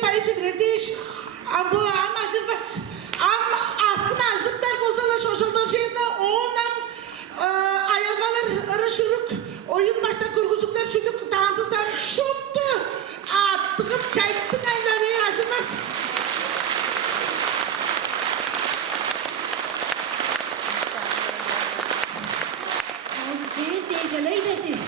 paylaşılır diş. Bu amaçlı bas. Am askın açlıklar bozulur şoşulduğun şeyinde onam ayalgalar arışırık. Oyun başta kurguzluklar şunu tanıtsam şuttu. Attığım çayttın aynamayı aşılmaz. Sen degeleydi.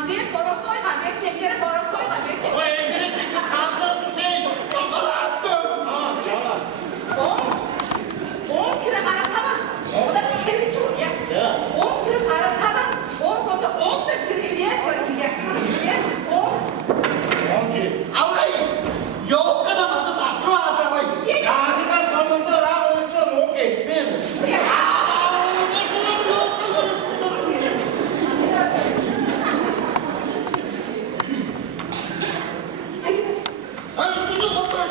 Hamdi, horoz koyma, bekle, horoz koyma, bekle. O evine çıktı kaldı Hüseyin. Sokağa attım. Tamam yalan. 10 kilo para sabah. O da bir kere çok ya. 10 kilo para sabah. 10 sonra 15 kilo hediye koyuyor. Hediye 10. Onki. Avay. Yok kadar masa sapro adamay. Yazimen konuda ra oysa mo kesper. Ay tutu kopar.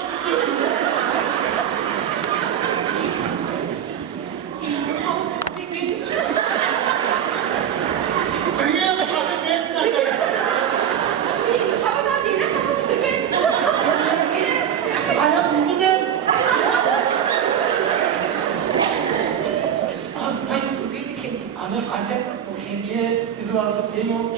Anne kaçak hemşire bir vardı senin o.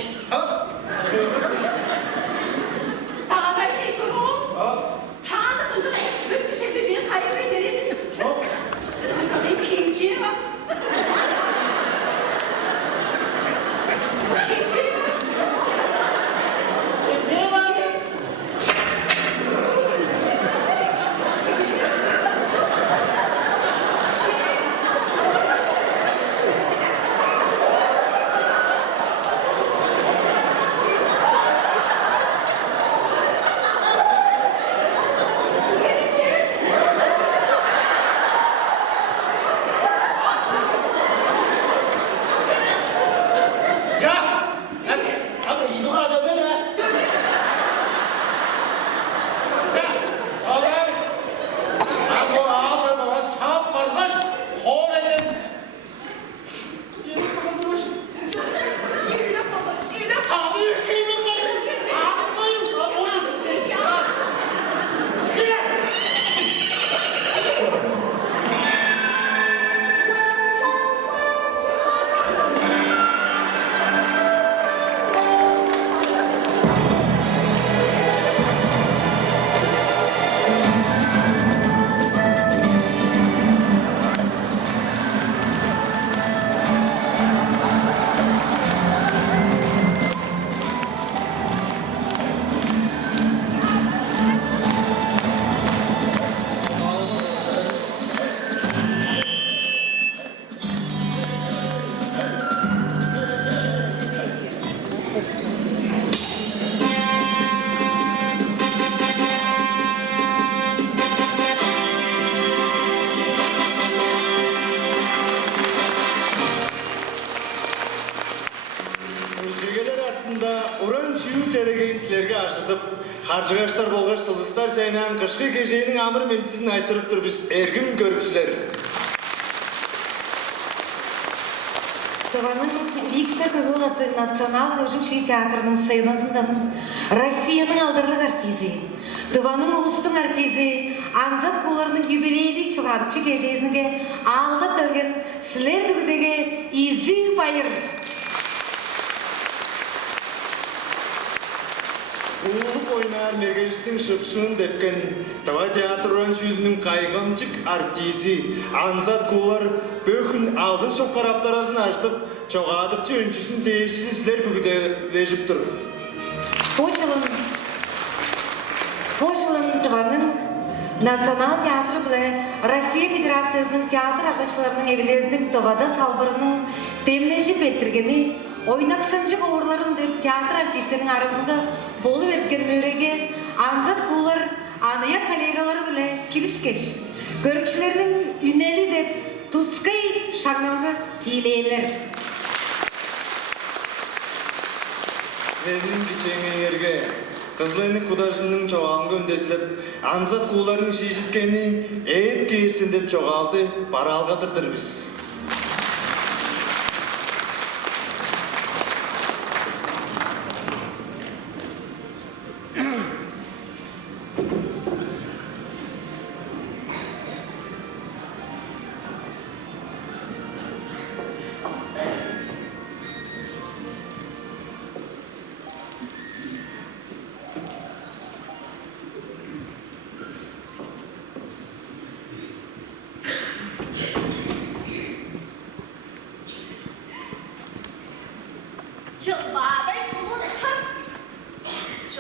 Harcıgaçlar bolgar sılыстар жайынан кышкы кеженин амыр ментисин айтырып турбуз эргим көргүчүлөр. Тываның Виктор Кагулаты Националный Жукши театрының сыйнасындан Россияның алдырлык артизи, Тываның улустың артизи, Анзат Куларының юбилейдик чыгадыкчы кежесинге алгып келген силер бүгүдөгү изи байыр. Улуп ойнар мергежиктин шыпшын депкен Тыва театрын чүйдүнүн кайгамчык артизи Анзат Кулар бөкүн алдын шоккар аптарасын ачтып чогадыкчы өнчүсүн тээшисин силер бүгүдө лежип тур. Пошылын Тываның Национал театры биле Россия Федерациясынын театр ардачыларынын эбилеринин Тывада салбырынын темнежип бертиргени ойнак сынжык оурларын деп театр артисттерinin арасында болуп өткөн мөреге Анзат Кулар аныя коллегалары биле киришкеш. Көрүүчүлөрдүн үнели деп тускай шагналга тийлейлер. Силердин кичеңеңерге Кызылайны кудашынын чоғалын көндөсіліп, Анзат Куларның шишіткені эп кейсін деп чоғалды бара алғатырдыр біз.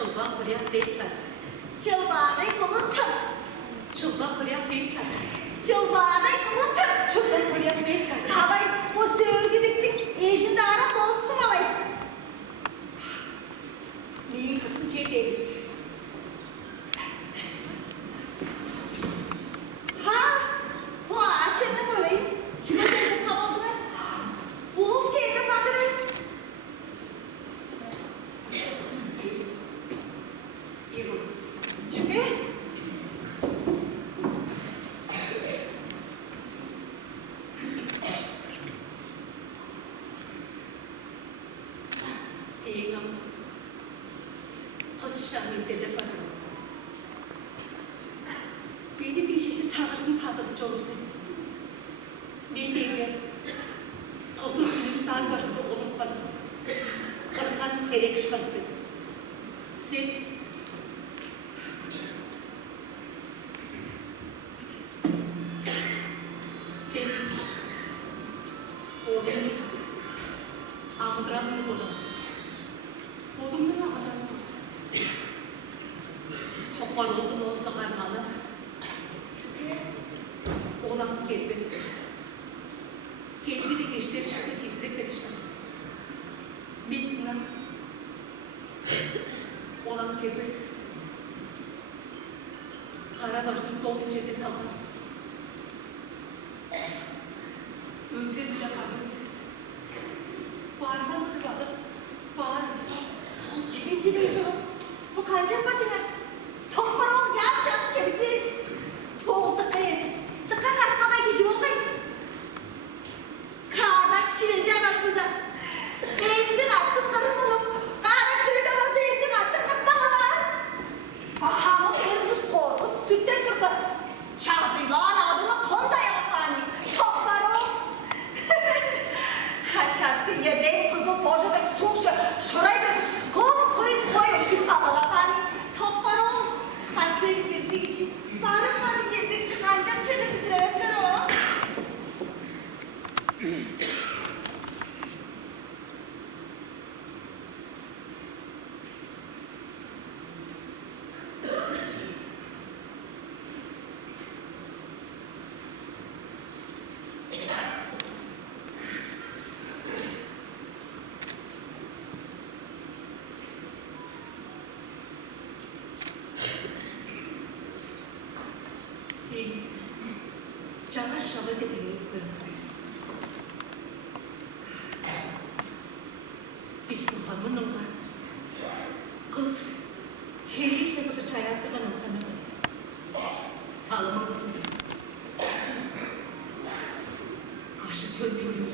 Çılbak buraya değilsen. Çılbağını kulutum. Çılbak buraya değilsen. Çılbağını kulutum. Çılbak buraya değilsen. Alay, bu söğüdü bittik. Eşinde ara dostum alay. Neyin kızım çekeriz. Ha, bu aşırı böyle. Şuna geldim salonuna. Bulus geldi patron. İyi oluruz. Çünkü Senin ama kız şahit de bana. Beni bir şişe sarışın sağladı çoğusu. Ben de kızın günün dağ başında olup kaldı. Kırkan terek çıkarttı. Sen sen oğlum ağdıran mı oğlum? Oğlum ne ağdıran mı? Toplar oldu mu olsa karmalı. Çünkü oğlan gelmez. Geçti de geçti çıktı çekti perişan. Bitme. Oğlan gelmez. Karabaş'ın dolu içinde saldı. Öldürünce kalbimiz. Bağırma kıradı. Bağırmışsın. kiminci neydi o? Bu kancak batına. Toplar ol, gel çabuk çabuk. Bol tıka yeriz. Tıka kaçmama kişi oldu. Kağıdak çileci arasında. Eğitim attım karım olup. Kağıdak çileci arasında eğitim attım kırtmalı var. Bahamı elimiz korkup sütten kırdı. Çağsıyla adını konda yapani. Toplar ol. Çaskın yedeğin kızıl poşetek su şuraya vermiş. Kum koyuş gibi kapalı hani. Toplar ol. Hasret gezdik için. Barın gezdik için. Ancak çöre bir süre versene o. Sen cana şalı dediğini kırmıyor. Biz kurbanımın var. Kız, her işe kadar çayattı bana tanımayız. Sağlama kızım. Aşık öldürüyor.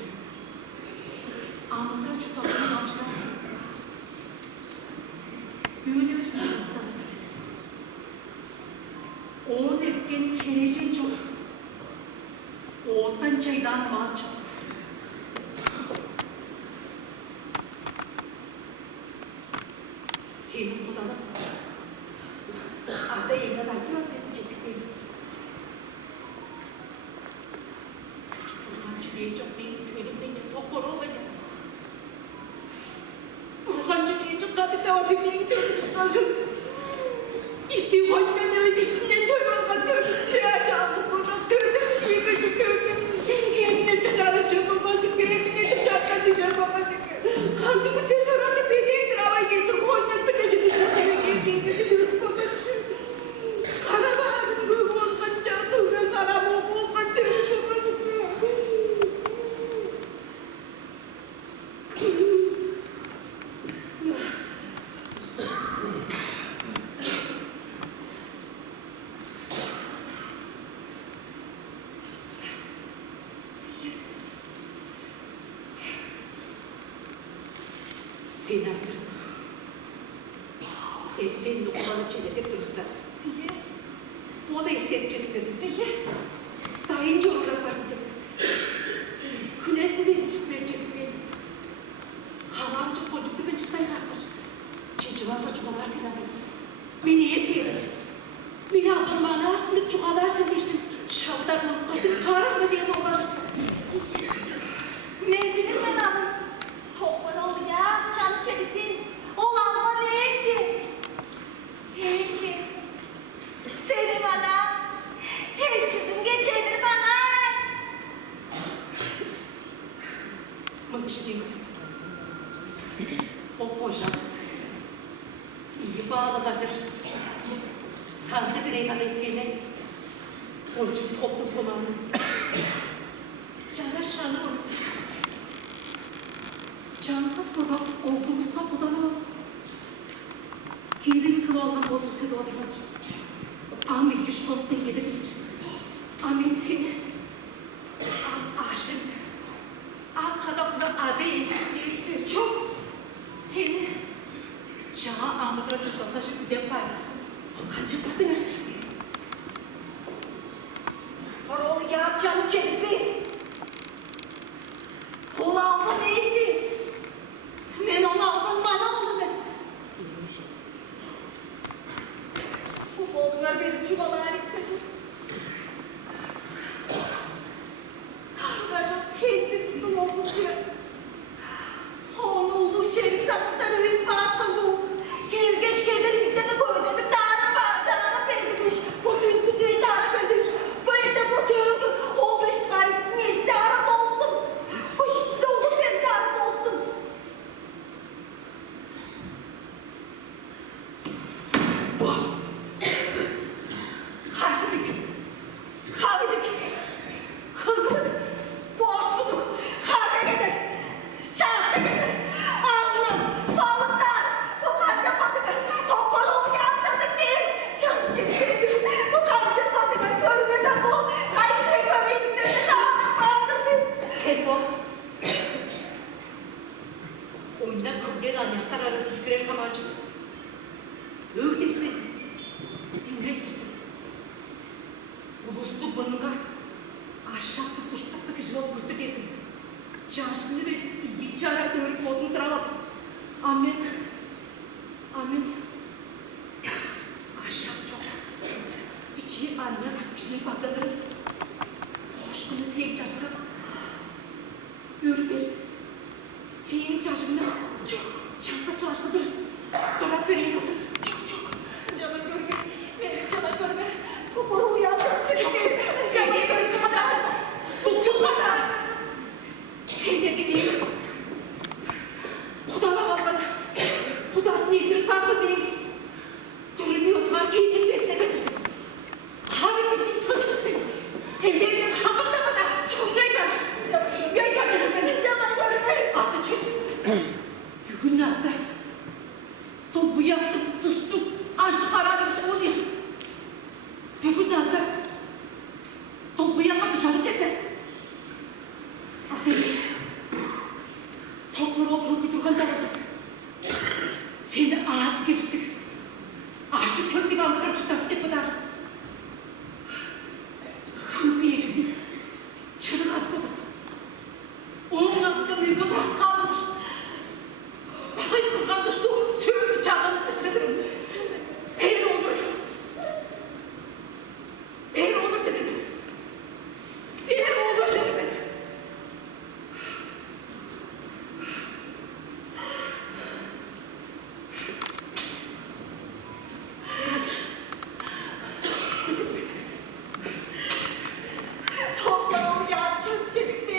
Anında çutasını amçlar. Böyle üstüne tanımayız. O derken kerejin çok. Oğuzdan çaydan mal çok. Senin odana arda yerine belki öpmesini çektik değil. Burhan Cüneyt çok değil, benim benim topor olmadı. Burhan Cüneyt çok katı devası benim törmüş olacak. İşte hoşuna demet işinden doyurulmak tördüm. Şey açağımız boşak tördüm. İyi küçük tördüm. Yemin etti çalışıyor babası. Yemin etti çatlatacağım babası. Kandı bu çeşoranda bedeydir. Havayı gezdir. Koyundan birleşik işte. Sevgi babası. Karabaharın göğü olkan çatığına karamok olkan tördüm babası. Seni hatırım. Elden dokumanı çevirip durursa. İyi, O da istekçilik dedi. iyi. Daha ince olarak vardı. Güneş mi bezi sütmeyecek beni? Kavamcı kocuktu ben çıtayın atmış. Çiçivarla çukalar silahı. Beni yetmeyelim. Beni ablam bana açtırıp çukalar silmiştim. Şavdan unutmasın, karışma diye olmadı. Ne bilir ben abi. Toplar ol ya, canım çediktin. Olan da neydi? bağlı kaçır. Sandı bir eyvan eseyine. Onun için toplu komanı. Cana şanı var. Canımız kurban olduğumuz kapıdan o. Gelin kılı olan bozulsa da olmaz. Amin yüz konutuna gelebilir. Amin seni. Aşık. Kadınla adı eşitliğidir çok. Seni. Çağa amıdıra tutlantaşı üden paylasın. O kancı kadın er. Parol ya canım çelipi. Kulağımda değildi. Ben onu aldım bana oldu ben. Bu boldular bizim çuvalı her ikisi. Arkadaşlar kendimizin olduğu gibi. Onun olduğu şehrin sapıkları büyük bağırtan bu. Gelgeç kendini gittiğinde koydu. Dağına verdimiş. Bu dün kütüğü dağına verdimiş. Bu evde bu söğüdü. 15 tane neşte ara dostum. Bu işte oldu bezde ara dostum. Bu. Karşıdık. Kahvedik. Kırgınlık. Boğuşluluk. Kahve gelir. Şans gelir. Ağrılar. Balıklar. Bu kanca patıkır. Toplar oldu ya amcadık değil. Canım çekildi. Bu kanca patıkır. Görmeden bu. Kayıkları görmediklerini dağınık bağırdık biz. Sefo. Oyundan kırgıya anyaklar arasında çıkıran kamacı. Öğretesini. İngilizcesin. Uluslu bununla aşağı tutuştukta kişi olup üstü verdim. Çarşını verdim. İyi çare öğretip olduğunu duramadım. Amin. Amin. Aşağı çok. İçi anne kız kişinin patladırım. Hoşkunu sevip çarşına bak. Öğretmenim. Sevip çarşına çok. Çarpma çarşıdır. Dolap vereyim kızım. Çok. Canım görme. Benim canım görme. Bu boru uyanacak çekildi. Canım görme kadar. Tutulmadan. Sen de demeyeyim. Kudana bakmadı. Kudan nedir bakmadı. Durmuyorsan kendin beslemesin. Harbisin tanırsın. Ellerine çabuk da bana. Çok yaygar. Yaygar dedim beni. Canım görme. Aslı çok. Bugün hasta. Dolbu yaptık, tustuk. Aşk kararı soğudu. Bugün hasta. Dolbu yapma dışarı tepe. Akdeniz. Toplar olduğu kuturgan davası. Seni ağzı geçirdik. Aşık köndük anladım tutar tepeden. Kırk geçirdik. Çırık atmadım. Onun hakkında mülkü durası kalmadır. Hayır kurban düştü. Sürüldü çağını üstledim. Eğer olur. Eğer olur dedim ben. Eğer olur dedim ben. Toplam uyanacak çekildi.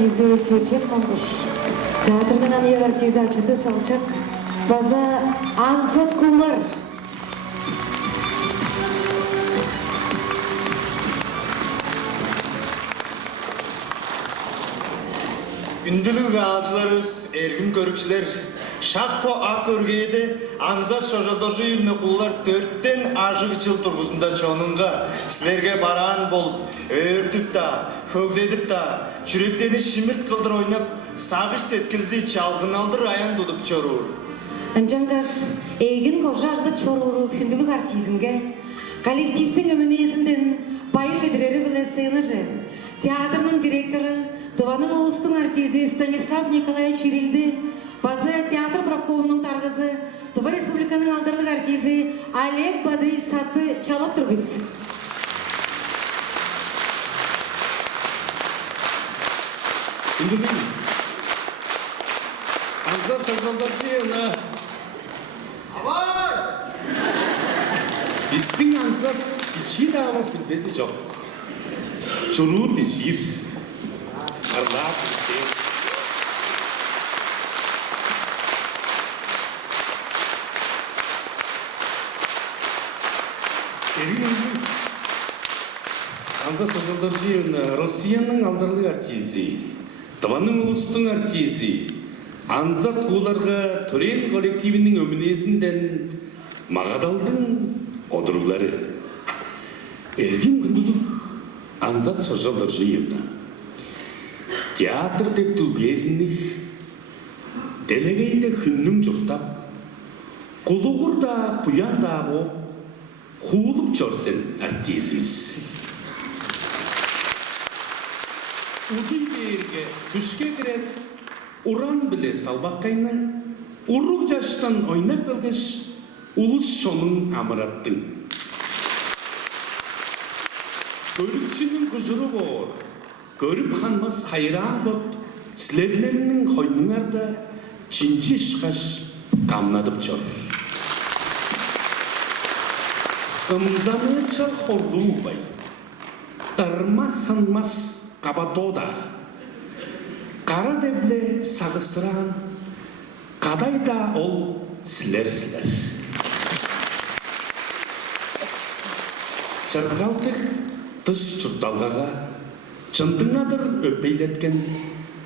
артизы Чечен Монгуш. Театрның анияк артизы Ачыты Салчак. База Аңсат Кулар. Үнділік алчыларыз, әргім көрікшілер, шақпо ақ өргейді аңзат шожалдошы үйіріне құллар 4-тен ажық жыл тұрғысында чоныңға сілерге баран болып, өртіп та, хөгдедіп та, жүректені шимірт қылдыр ойнап, сағыш сеткілді чалғын алдыр аян тұдып чоруыр. Анжангаш, егін қожа аждып чоруру хүнділік артизмге, коллективтің өмінезінден байы жедірері біле сыйны же. Театрның директоры, Тываның ұлыстың артизі Станислав Николаевич Ирилді, базы театр правкомының тарғызы, Тыва республиканың алдырлық артизі Олег Бадыш саты чалап тұрбыз. Үнділін, аңза шағалдар жиыны. Абай! Біздің аңза ичи дағымық білбезі жоқ. Чұрur бізір. Арлар бізір. Аңза шағалдар жиыны Россияның алдырлық артизі, Тываның ұлыстың артизі, Аңзат Куларға Төрен коллективінің өмінесінден Мағадалдың одыруглары. Эргин күнділік Аңзат шажалдар жиымна. Театр деп түлгезінік, делегейді хүннің жұртап, құлығырда құяндағы құлып чорсен артизіміз. Удай берге күшке кірет, уран біле салбақ қайны, ұруқ жаштан ойнап көлгіш, ұлыс шоның амыраттың. Көрікчінің күжірі бор, көріп қанмас хайран бот, сілерлерінің қойныңарда чинчи шқаш қамнадып чор. Ымзаны чар хорду бай, ырмас-сынмас қабатода, қара дебле сағысыран, қадайда ол сілер-сілер. Жарғалтық тыш чұрталғаға, чындыңадыр өпейлеткен,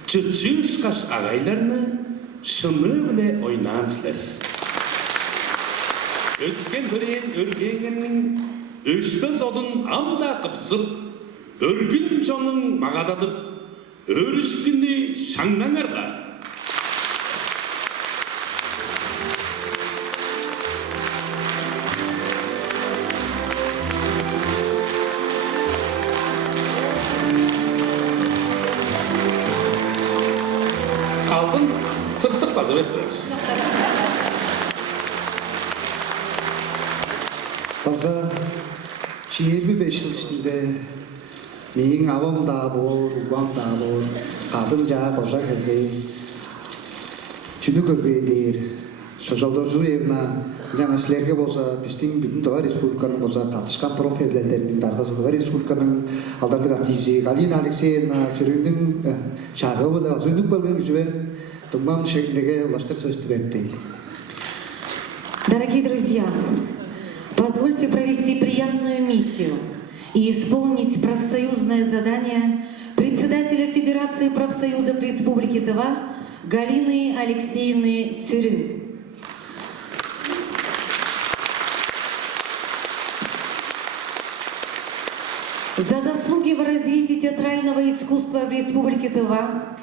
чырчы-шқаш ағайларны шыны біле ойнан сілер. Өскен көрейін өргенінің өшпіз одын амда қыпсып, өргін жоның мағададып, өрішкінді шаңнаңарға. Қалдың сыптық базы өтпіз. База 25 жыл ішінде менің авам да бол, ұбам да бол, қадым жа қожа кәлге жүні көрбейдер. Шожалдар жұревна жаңа сілерге болса, біздің бүтін Тыва республиканың болса, татышқан профейлердердің дарғызы Тыва республиканың алдардық артизі Галина Алексеевна сөріңнің шағы бұда, зүйнік болған жүвен тұңмам шегіндегі ұлаштыр сөзді бәпті. Дорогие друзья, позвольте провести приятную миссию и исполнить профсоюзное задание председателя Федерации профсоюзов Республики Тыва Галины Алексеевны Сюрин. За заслуги в развитии театрального искусства в Республике Тыва,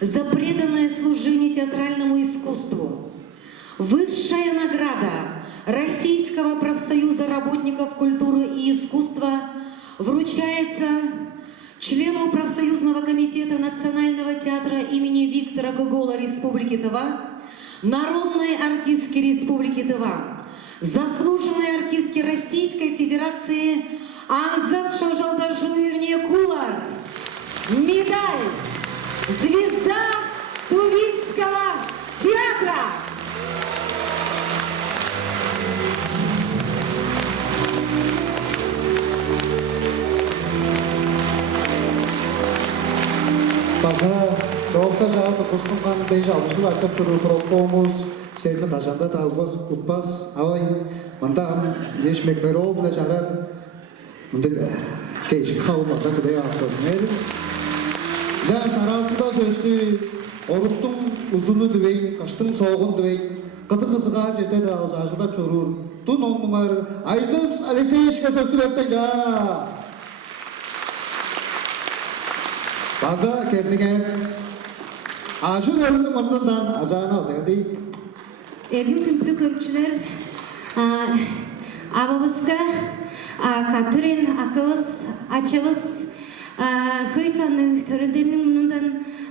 за преданное служение театральному искусству, высшая награда Российского профсоюза работников культуры и искусства вручается члену профсоюзного комитета Национального театра имени Виктора Гогола Республики Тыва, народной артистки Республики Тыва, заслуженной артистки Российской Федерации Аңзат Шажалдар Жуевне Кулар, медаль «Звезда Тувинского театра». База Жоғықта жағаты құстыңған бейжі алышыл артып жүру тұролқуымыз, серді қашанда да ұтпас, авай, мұндағым еш мекмері ол бұлай жарар, мұндық кейші қауымақта күлей ақтырдың әлі. Жаңаш арасында сөзді орықтың ұзыны дүвейін, қаштың соғын дүвейін, қыты қызыға жерде де ауыз ажылдап жүрur. Тұн оңдыңар, Айдос Алексеевичке сөзді өттен жа. База кендіңер, ажын өлінің орнынан ажағына азағыды. Эргин күнтлü көркчүлөр абабызга Катурин акыбыз ачыбыз Хүйсанның төрөлдерінің мұнындан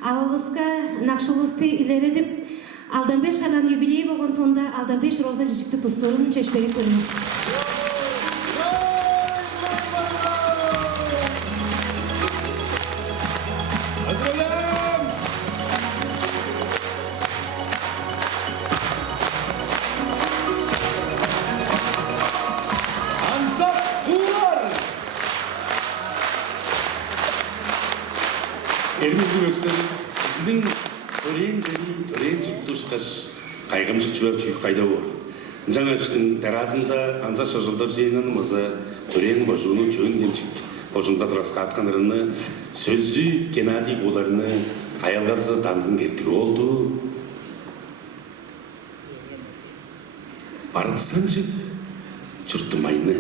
абабызга нақшылызды илередіп Алданбеш қалан юбилей болған сонда Алданбеш роза жешікті тұсырын чөшберек көрін. Elimizi gösteririz. Bizning töreğin çıktışkaş kaygımcık çüver çüyük kayda var. Жаңа iştin terazında anza şaşılдар жейінен маза töreğin başını çöğün демчик. Başında tırasқа atkanlarını sözü Геннадий оларыны аялғасы танзын кеттігі oldu. Барықсанчы çırtmayını.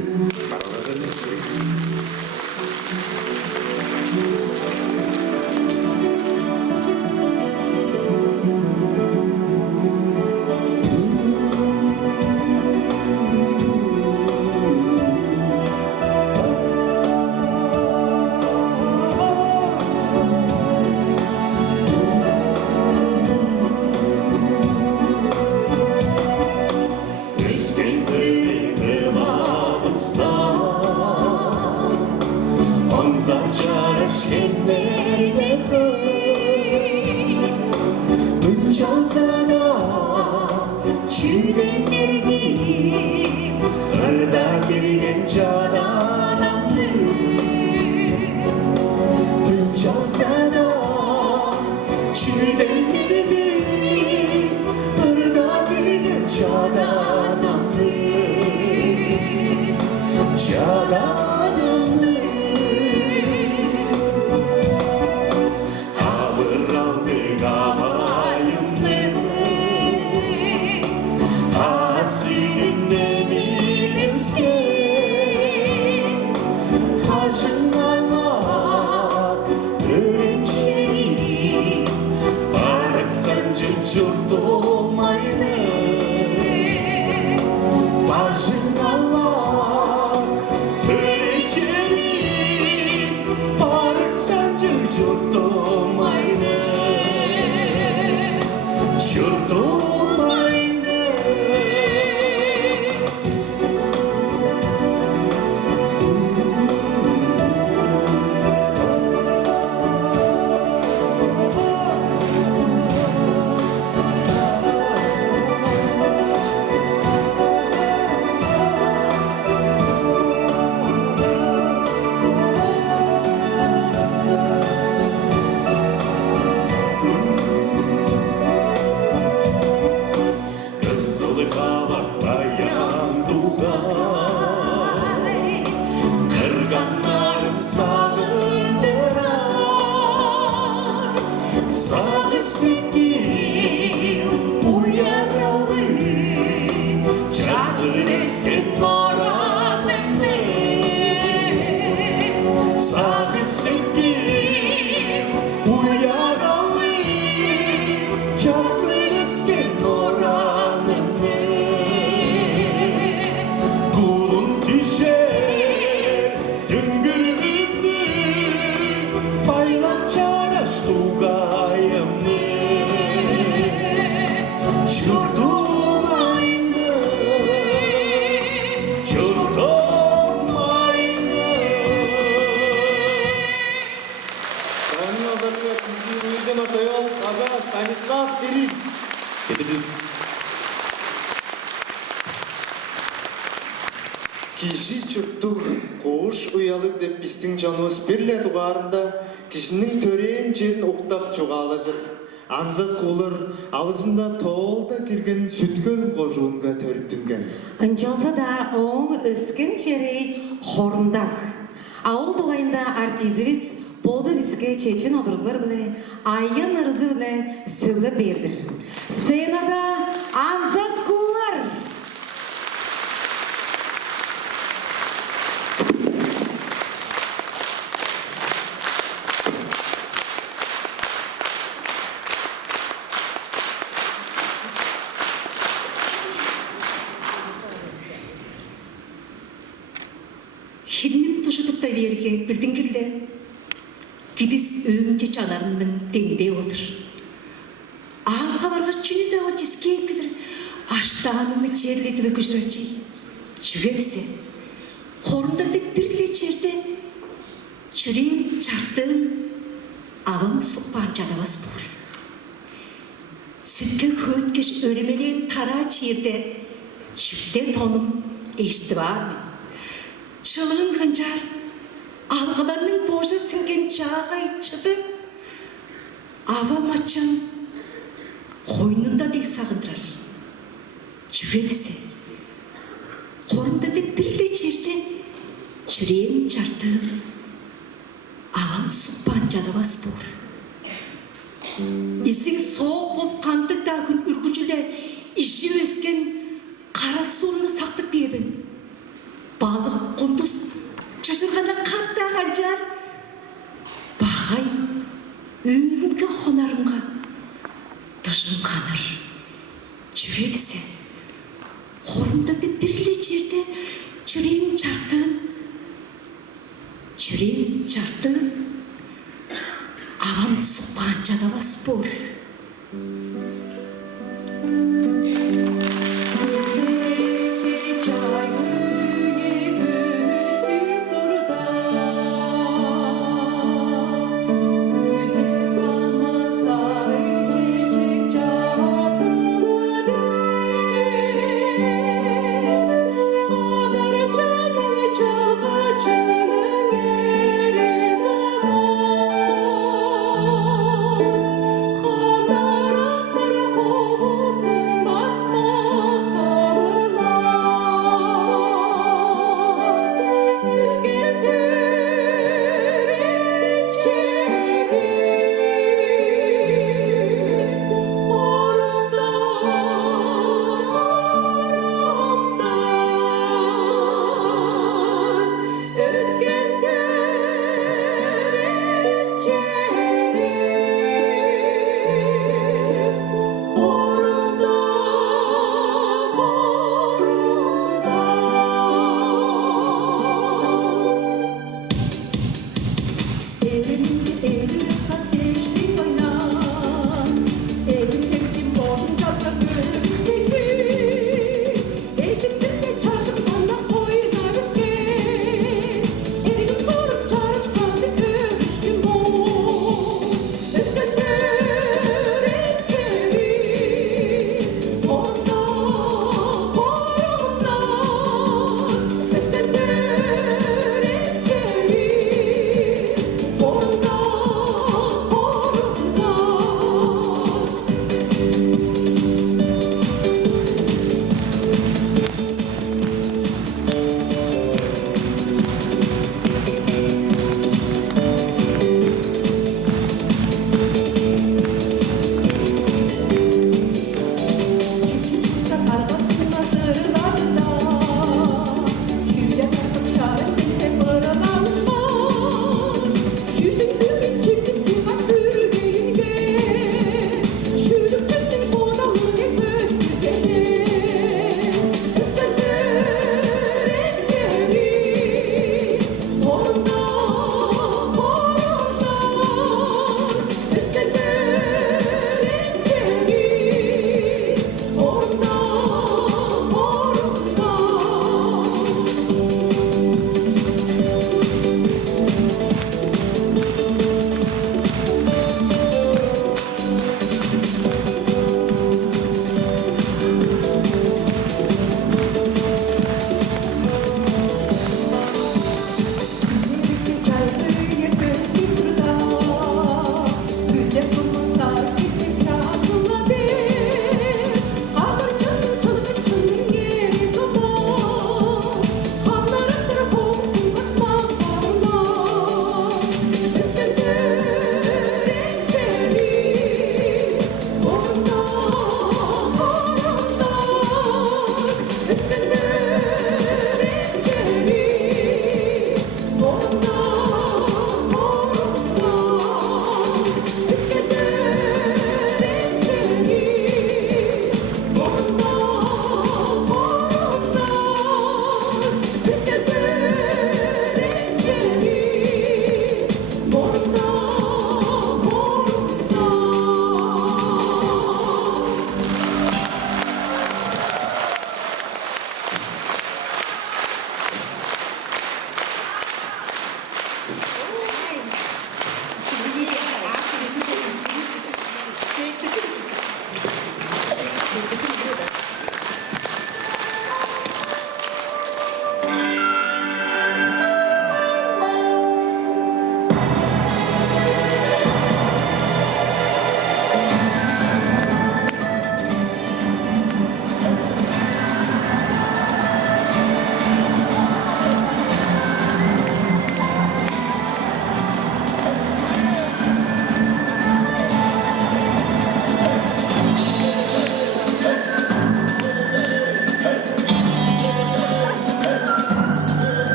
Станислав Берин. Киши чүрттүк коуш уялык деп биздин жаныбыз берле тугаарында кишинин төрөөн жерин уктап чугаала жыр. Анзат кулар алысында толда кирген сүткөл кожуунга төрүттүнген. Ынчалса да оң өскен жері хорымдақ. Ауыл дуайында артизибиз боду бизге чечен одурлар биле, айын ырызы биле сөйлөп бердир. Сценада Анзат кулар. Хинним тушудукта берге билдин келде. Кидис өңче чанарымдың теңде отыр. Алға барға чүні да о тискейіп кетір. Аштанымы черлетіп өкіжірачи. Жүгетісе. Хорымдарды бірле черде. Чүрен чартын авам сұқпан жадавас бұр. Сүтке көткеш өремелен тара черде. Жүкте тоным ешті бар мен. Чылығын қанжар, алғыларының божы сіңген жаға айтшыды. Ава мачан қойнында дек сағындырар. Жүгедісе, қорымда деп бірле жерде жүрем жартын. Авам сұқпан жадавас бұр. Исің соқ бол қанды дағын үргүчілі іші өскен қара суыны сақтық бебін. Балық құндыз шашырғана қатта қанжар. Бағай өмінгі қонарымға тұжын қаныр. Жүредісе, қорымда да бірле жерде жүрем жартын. Жүрем жартын. Авам сұқпан жадавас бұр. Çağ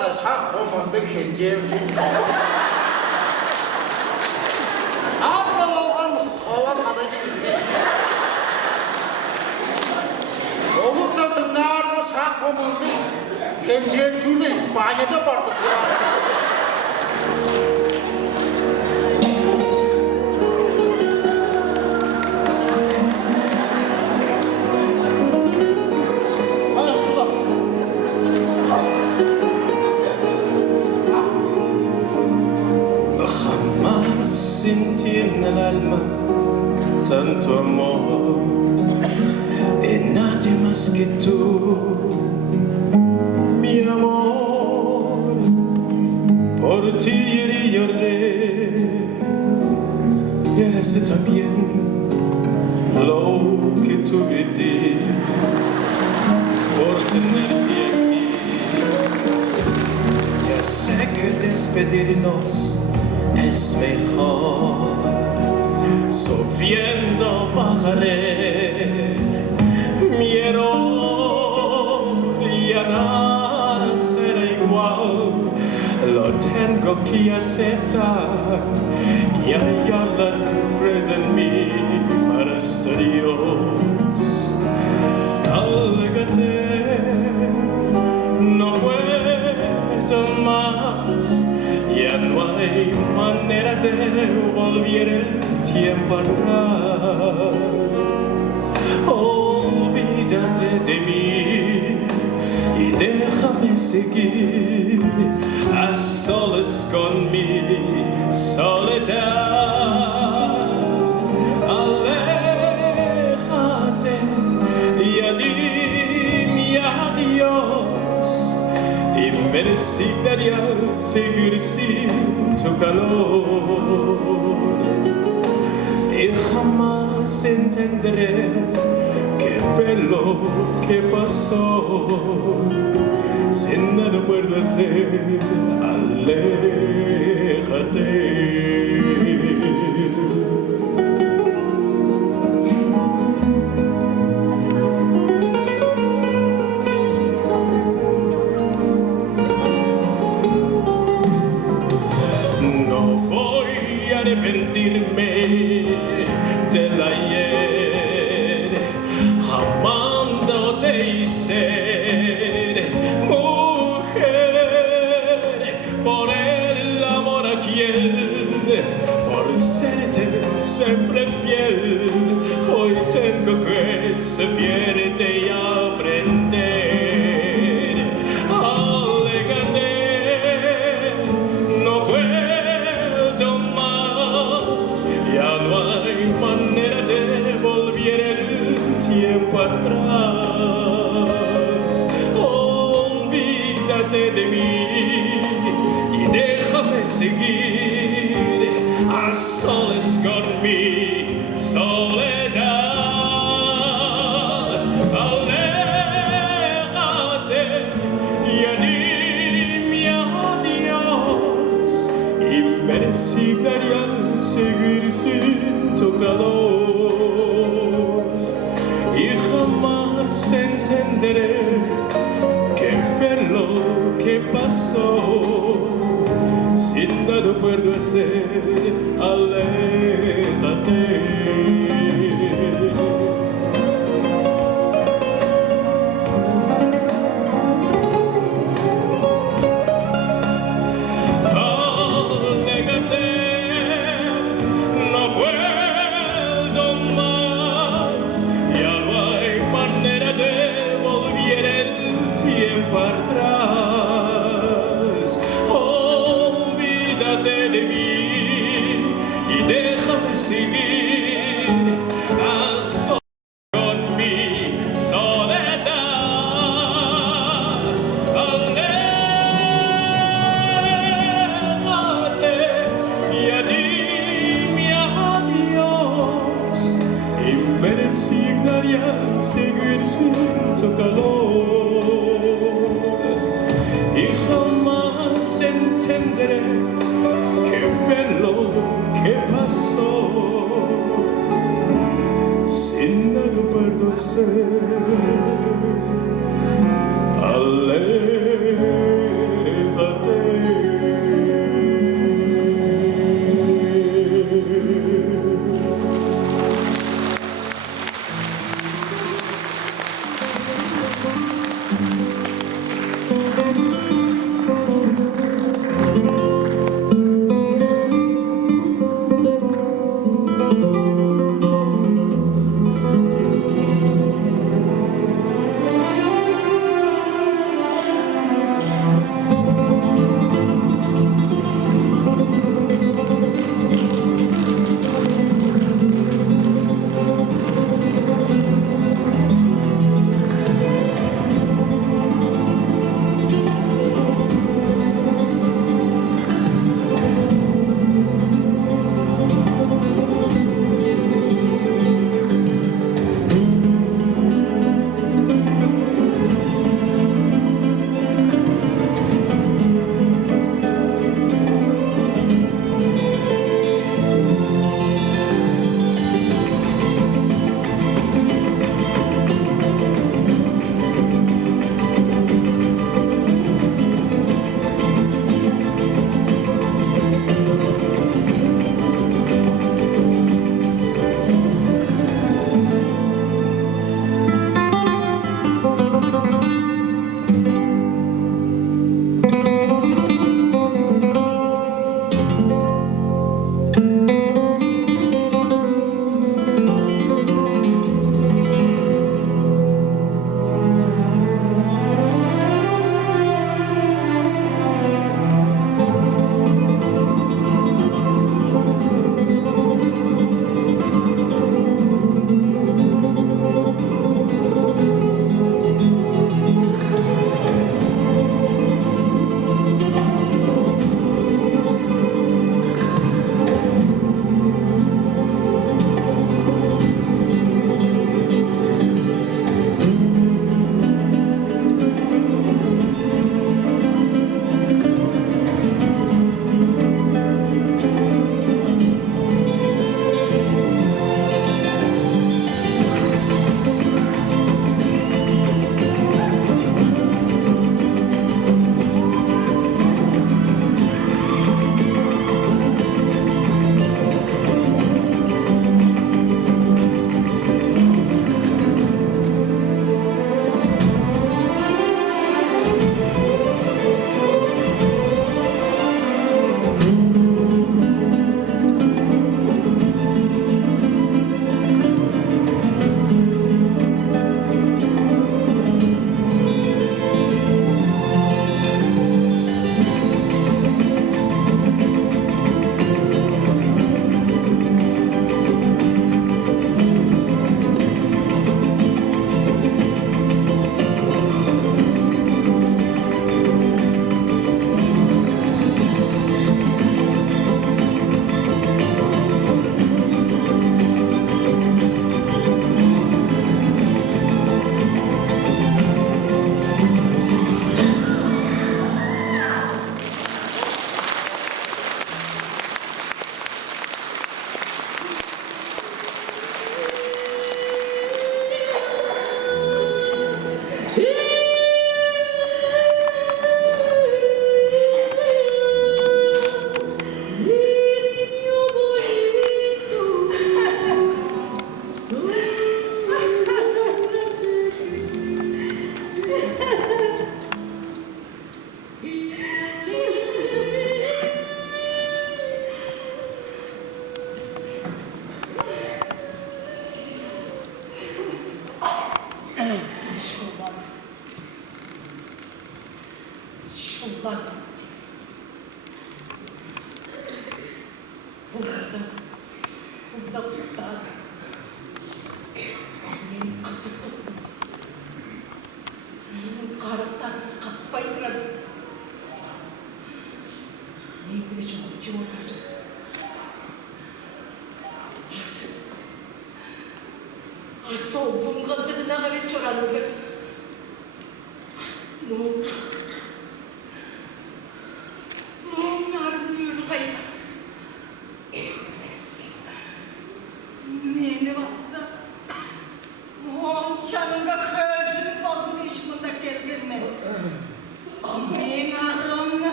da şah olmadı kendiye. Aldı olgan hava kadar. Olukta nar mı şah olmadı kendiye tüyle İspanya'da vardı. Jamás sentí en el alma tanto amor en nadie más que tú, mi amor. Por ti lloré, eres también lo que tuve de por tenerte aquí. Ya sé que despedirnos es mejor, sufriendo bajaré mi error, ya nada será igual, lo tengo que aceptar, y hallar la fuerza en mí para ser Dios. Aléjate, no puedo más. Ya no hay manera de volver el tiempo atrás. Olvídate de mí y déjame seguir a solas con mi soledad. Aléjate y dime adiós. Y me resignaría al seguir sin tu calor. Y jamás entenderé qué fue lo que pasó. Sin nada puedo hacer, aléjate. Arrepentirme del ayer, amándote y ser mujer, por el amor a quien, por serte siempre fiel, hoy tengo que ser fierte y aprender. Atrás, olvídate de mí y déjame seguir a solas con mi soledad. Aléjate y dime adiós y me resignaría al seguir sin tu calor. Y jamás entenderé qué fue lo que pasó. Sin nada puedo hacer, aléjate. Atrás, olvídate de mí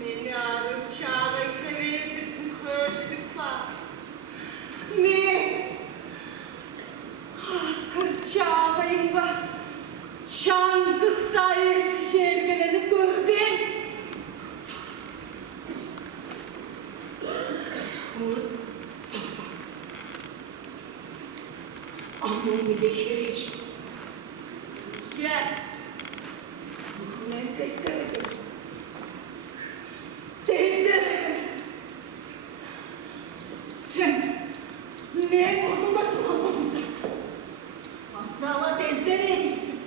Meni arıp çağla kreveyetirsin, köşkük var. Amını geçer için. Gel. Ben tek sevdim. Teyze. Sen ne vurdun da tutamadın sen? Asala teyze vereceksin.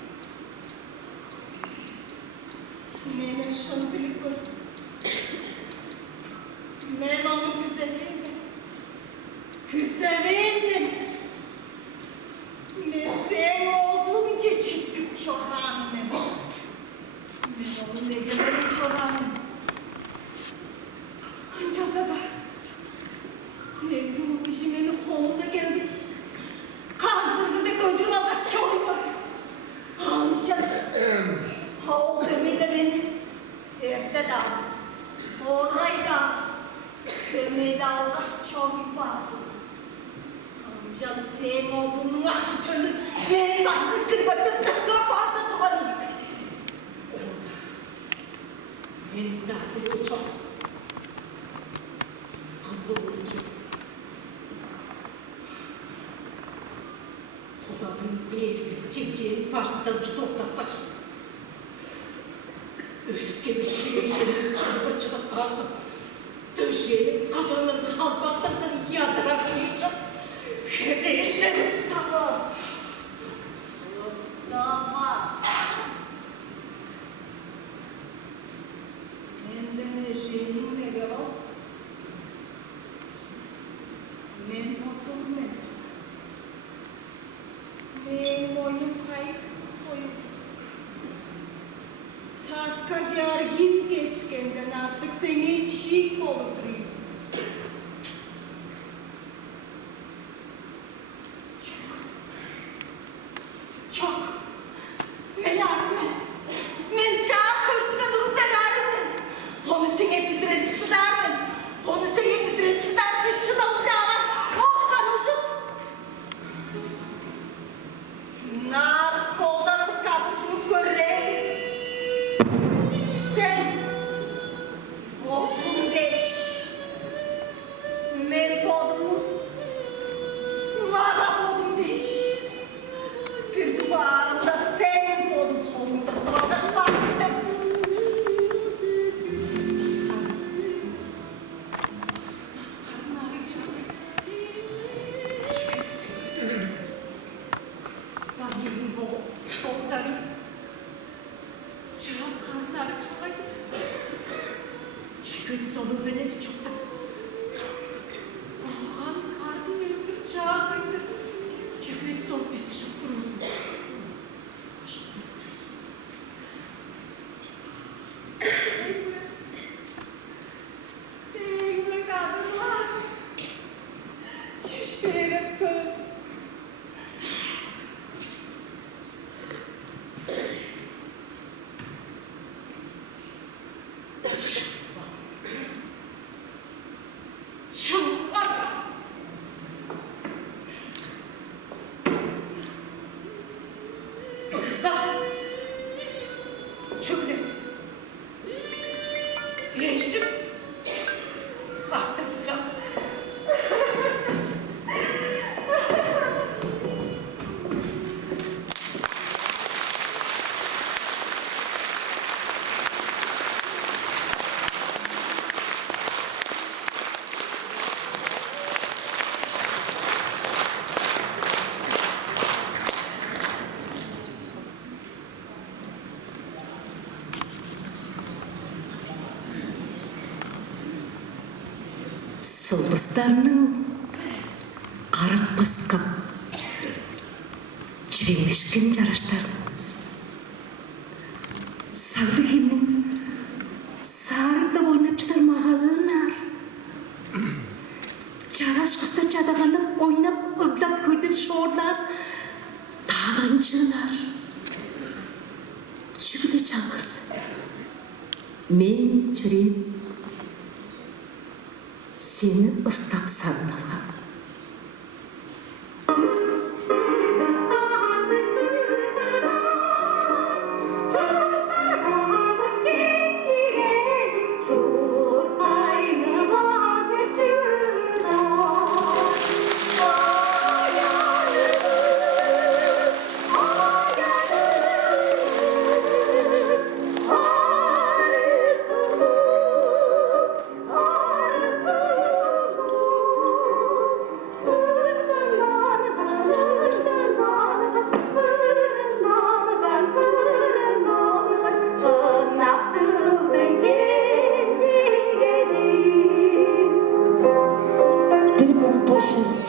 Mene şunu bilip koy. Men onu güzelim. Güzelim. Men sen olduğun için çıkıp çoğanım. Men onu ne geberim çoğanım. Ancak da ne bu kişi benim kolumda geldi. Kazdırdı da gördüğüm Allah çoğunlar. Ancak o demeyle beni evde de orayı da demeyle Allah çoğun vardı. Ancak sen olduğunun akşı türlü benim başını sırbatı tıkla vardı tuvalı. Ben de çok olacak. Kudanın değerli çiçeğin başından toplanmış. Üstü bir yeşilin çılgır çılık kaldı. Döşeyelim kadının halbatlarından yadıramayacak. Hem de yeşilin tamam. Tamam. Hem de neşenin ne var? Men otur men. Men oyun kayıp oyun. Sakka gergin keskenden artık seni çiğ olurayım. Çok. Men arım. Men çağır kırtıma durup da arım. Onu seni bir süre dışılar. Onu seni bir süre dışılar dışına uzağlar. Ohkan uzun. Nar kollarımız kapısını görürler. Sen okum deş. Men doğdum. Valla doğdum deş. Bir duvarımda sen doğdun kolumda. Bağdaş var sen. Çıkın sonu beni de çok da. Oğlan karnını öldür çağırdı. Çıkın sonu biz de çok dururuz. Değme kadınlar. Çeşmeye bakın. Geçtim. Artık ya. Сылдыстарының қарап басқап жібеңдешкен жараштарын салды кемнің сарында ойнап жатар мағалығын жараш қыста жадағанып ойнап ыңдап көлдеп шорлап таған жынар жүгіле жаңғыз мен жүрем seni ıslak sarılgan.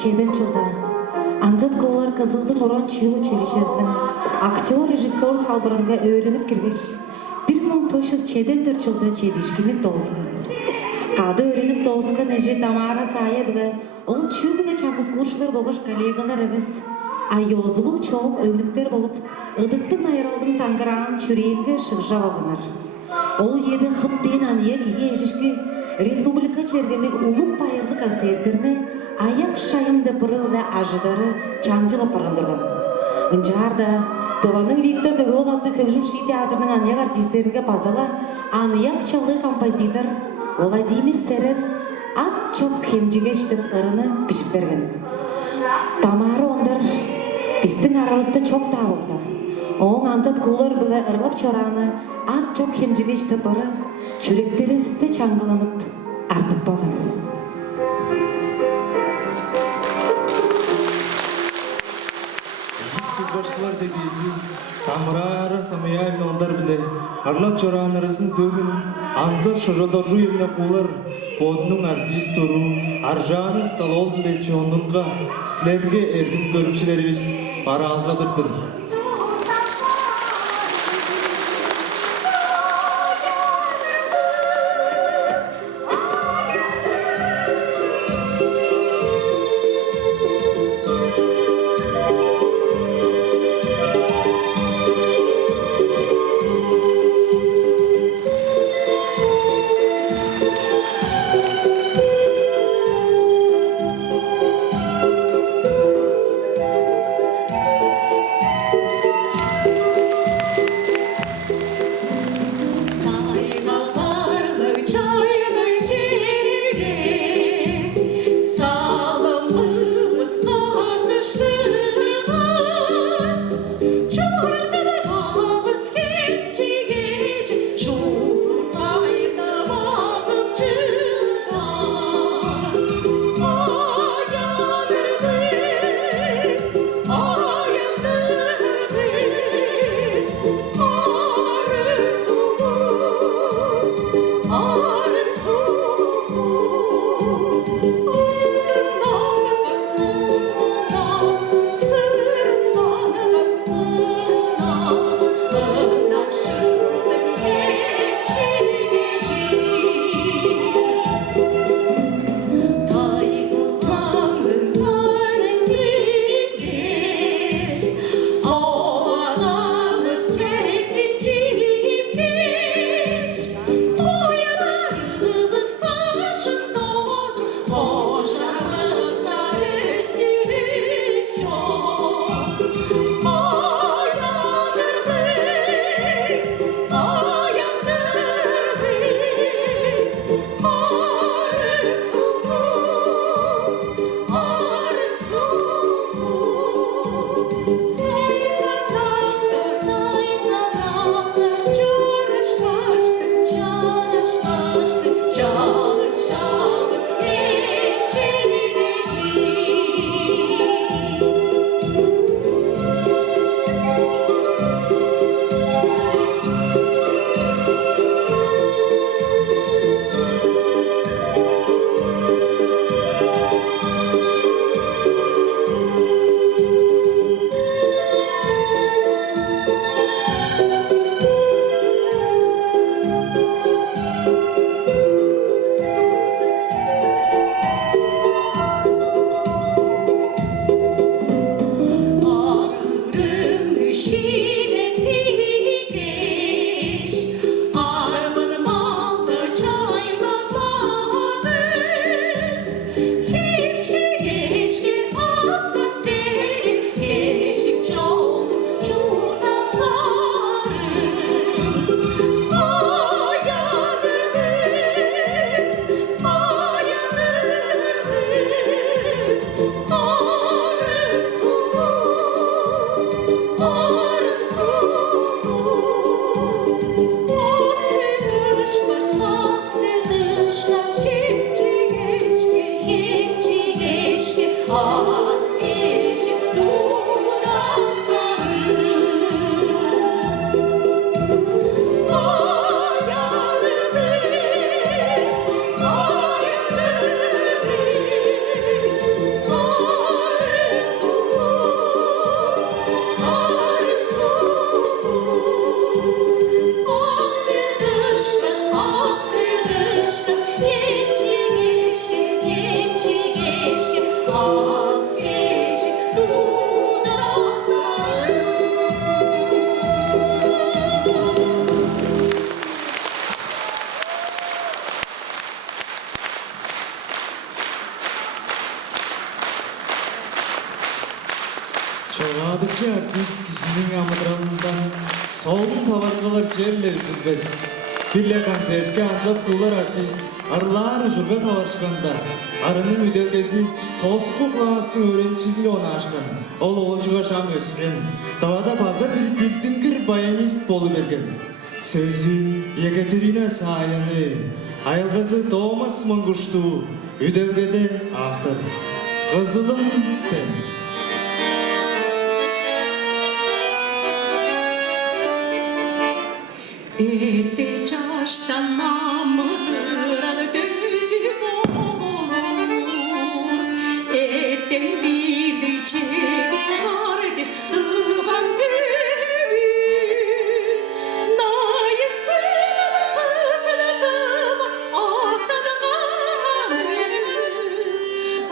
çeden çılda. Anzat kolar kızıldı moran çığlı çölüşezinin aktör rejissor salbırınga öğrenip girgeç. 1904 yılda çedişkinlik doğuzgan. Kadı öğrenip doğuzgan eji damara saya bile ol çığlıga çakız kurşular boğuş kollegalar eves. Ayozluğu çok önlükler olup ıdıktın ayıraldın tangırağın çüreyinge şıgıja alınır. Ol yedi hıptayın anıya kiye eşişki Respublika çergenlik ulup bayırlı konsertlerine ayak şayımda pırılı ajıdarı çancıla parandırgan.Incarda Tovanın Viktor Gogol adlı Kıvjım Şi Teatrının anıyak artistlerine bazala anıyak çalı kompozitör Vladimir Seren at çok hemcigeçtip ırını pişip bergen. Tamarı onlar bizden aramızda çok daha olsa. Oğun anzat kular bile ırlap çorağını at çok hemcigeçtip ırı çürekleri üstte çangılanıp artık balın. Sübbaşkılar dediğisi Tamrara Samayevna onlar bile Arlap çorağınırızın bugün Anzat şojalarju evine kular Podunun artistoru Arjani Stalol bile çoğunluğunca Sizlerge ergin görükçülerimiz para algadırdır. Oh Çoğadıkça artist kişinin amıdıralından soğun tavargalar şerle üzülbez. Bille konsertke ansat kular artist arılar jurga tavarışkanda. Arının müdelgesi Tosku klasının öğrencisini ona aşkın. Ol oğulcuğa şam ösken. Tavada bazı bir bildiнгir bayanist bolu bergen. Sözü Yekaterina Sayını. Ayılgazı Thomas Manguştu. Üdelgede ahtır. Kızılım sen. Ete çaştan namıdır gözü olur. Erten bildi çek kardeş dıvan gibi. Nayısını kızladım ortada kalır.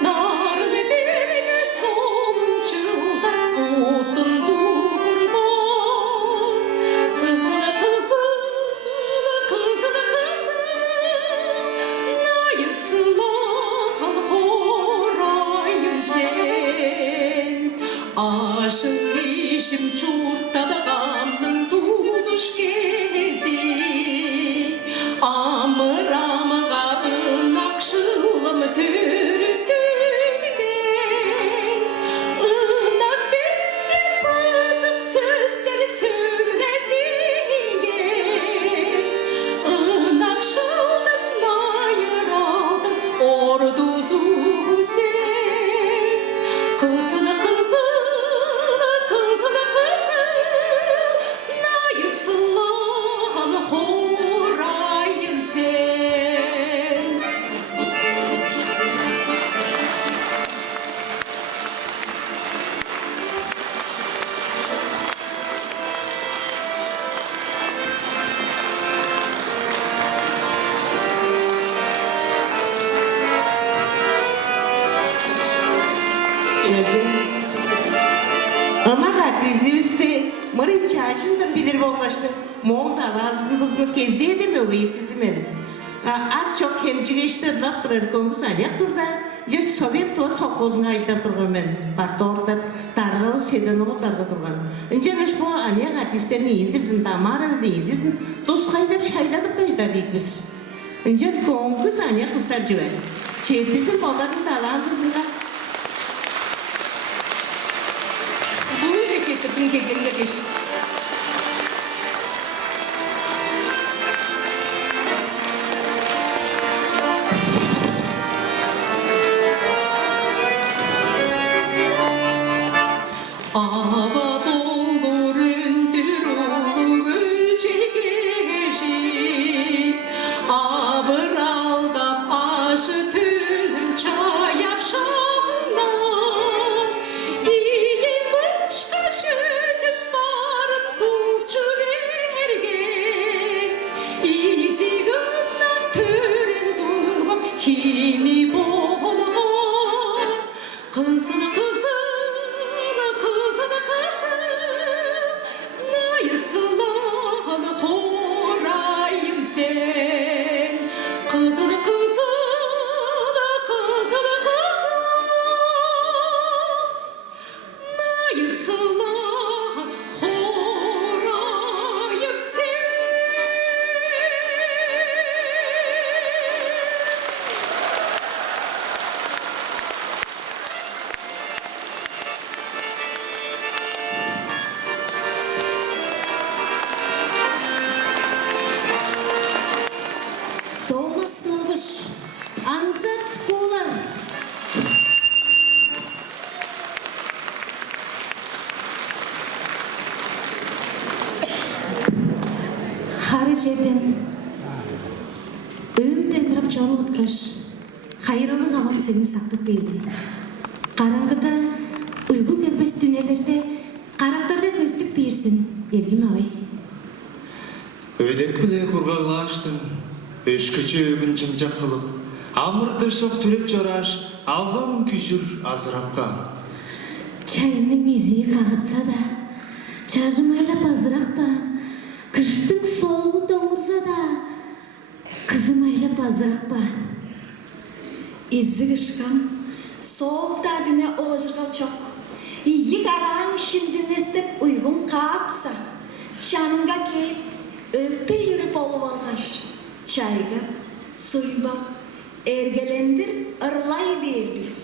Narın birine soluncuda otun durma. Kızına aşık işim çurtadağımın tutuş gezi amıramı kabın akşılımı türütüyle ınak bendir batık sözleri söylediğine ınak şıldım nayır aldım orduzu sen kızını Anaga dizimizde mırı çarşından bilir bollaştı. Moğda lazındızını kezi edemiyor sizimen. At çok hemcigeçte lap durar kongus ayak durda. Geç Sovyet tuva sokozuna ayıp durgan men. Parta orta targa o sedanı o targa durgan. Önce beş bu ayak artistlerini indirsin, Tamara'nı da indirsin. Dost haydap şayladıp da işler yekmiş. Önce kongus ayak kızlar cüver. Çedirdim bolların talandızına. Böyle çetirdim kendine geç. Ava doldur ündür ulu gülçek eşi Avır aldap aşı tülüm çayap şahından İlim başka sözüm varım tuğçu dergen İzi gönlüm törün durmam kimi boğulan Kızını nayısılan horayım sen kızını nayısılan horayım sen Thomas Mangush, Ansat Kular. Har жерден өмден тұрып жару отыраш, хайралы ғалам сені сақтап бердім. Қараңғыда ұйғы келбес дүниелерде қарақтарға көздік берсін, Ергім ағай. Ödek bile kurgalaştım. Öşkücü ögün çımcak kılıp. Amırdır şok türep jaraş. авам күжүр азыракка. Чайның мезейі қағытса да, чаржымайлап азырақ ба, кірштің соңғы тоңырса да, қызымайлап азырақ ба. Езі кышкам, соғықта дүне оғырғал чоқ. Ие қараң шындын естеп ұйғын қапса, шаныңға кейіп, өппе жүріп олып алғаш. Чайға, сұйбап, әргелендір ұрлай бербіз.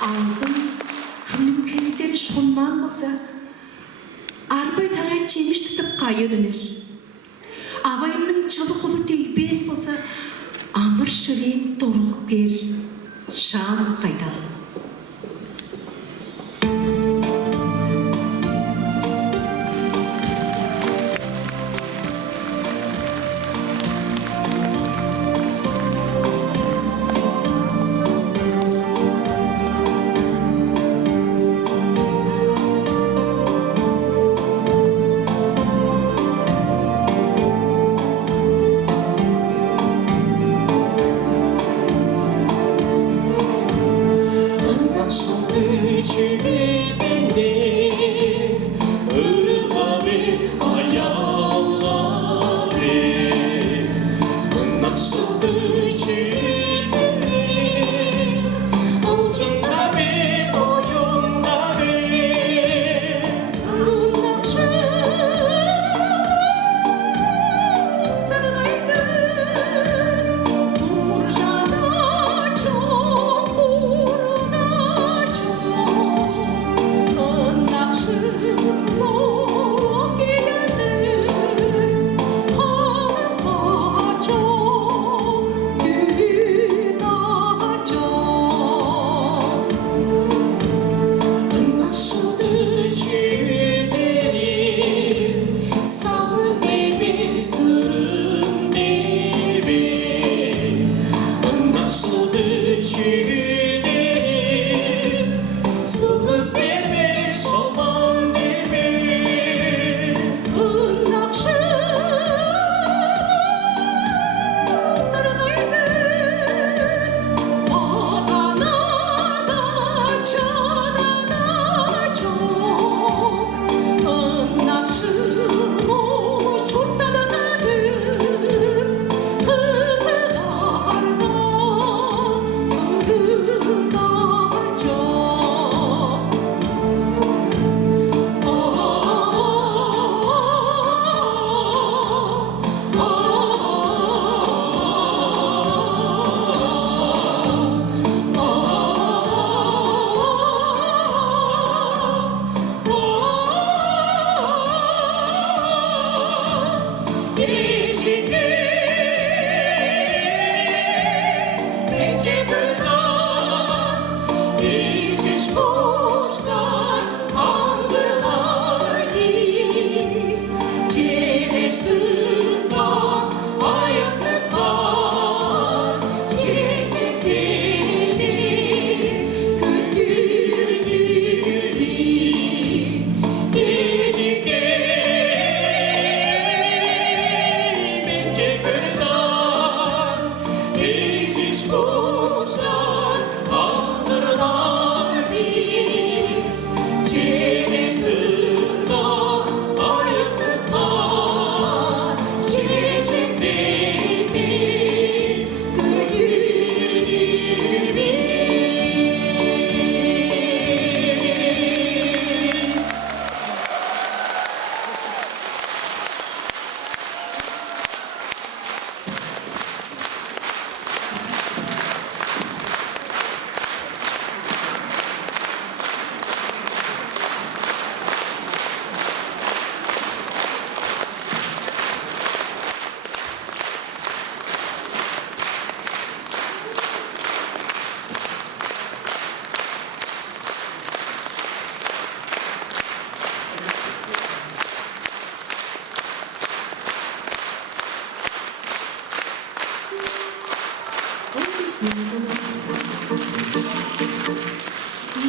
Aldın, күннің кәнеттері шонман болса, арбай тарай чеміш тұтып қайы дөнер. Абайымның чалы қолы тейбен болса, амыр шөлен торғық кер, шам қайдалы.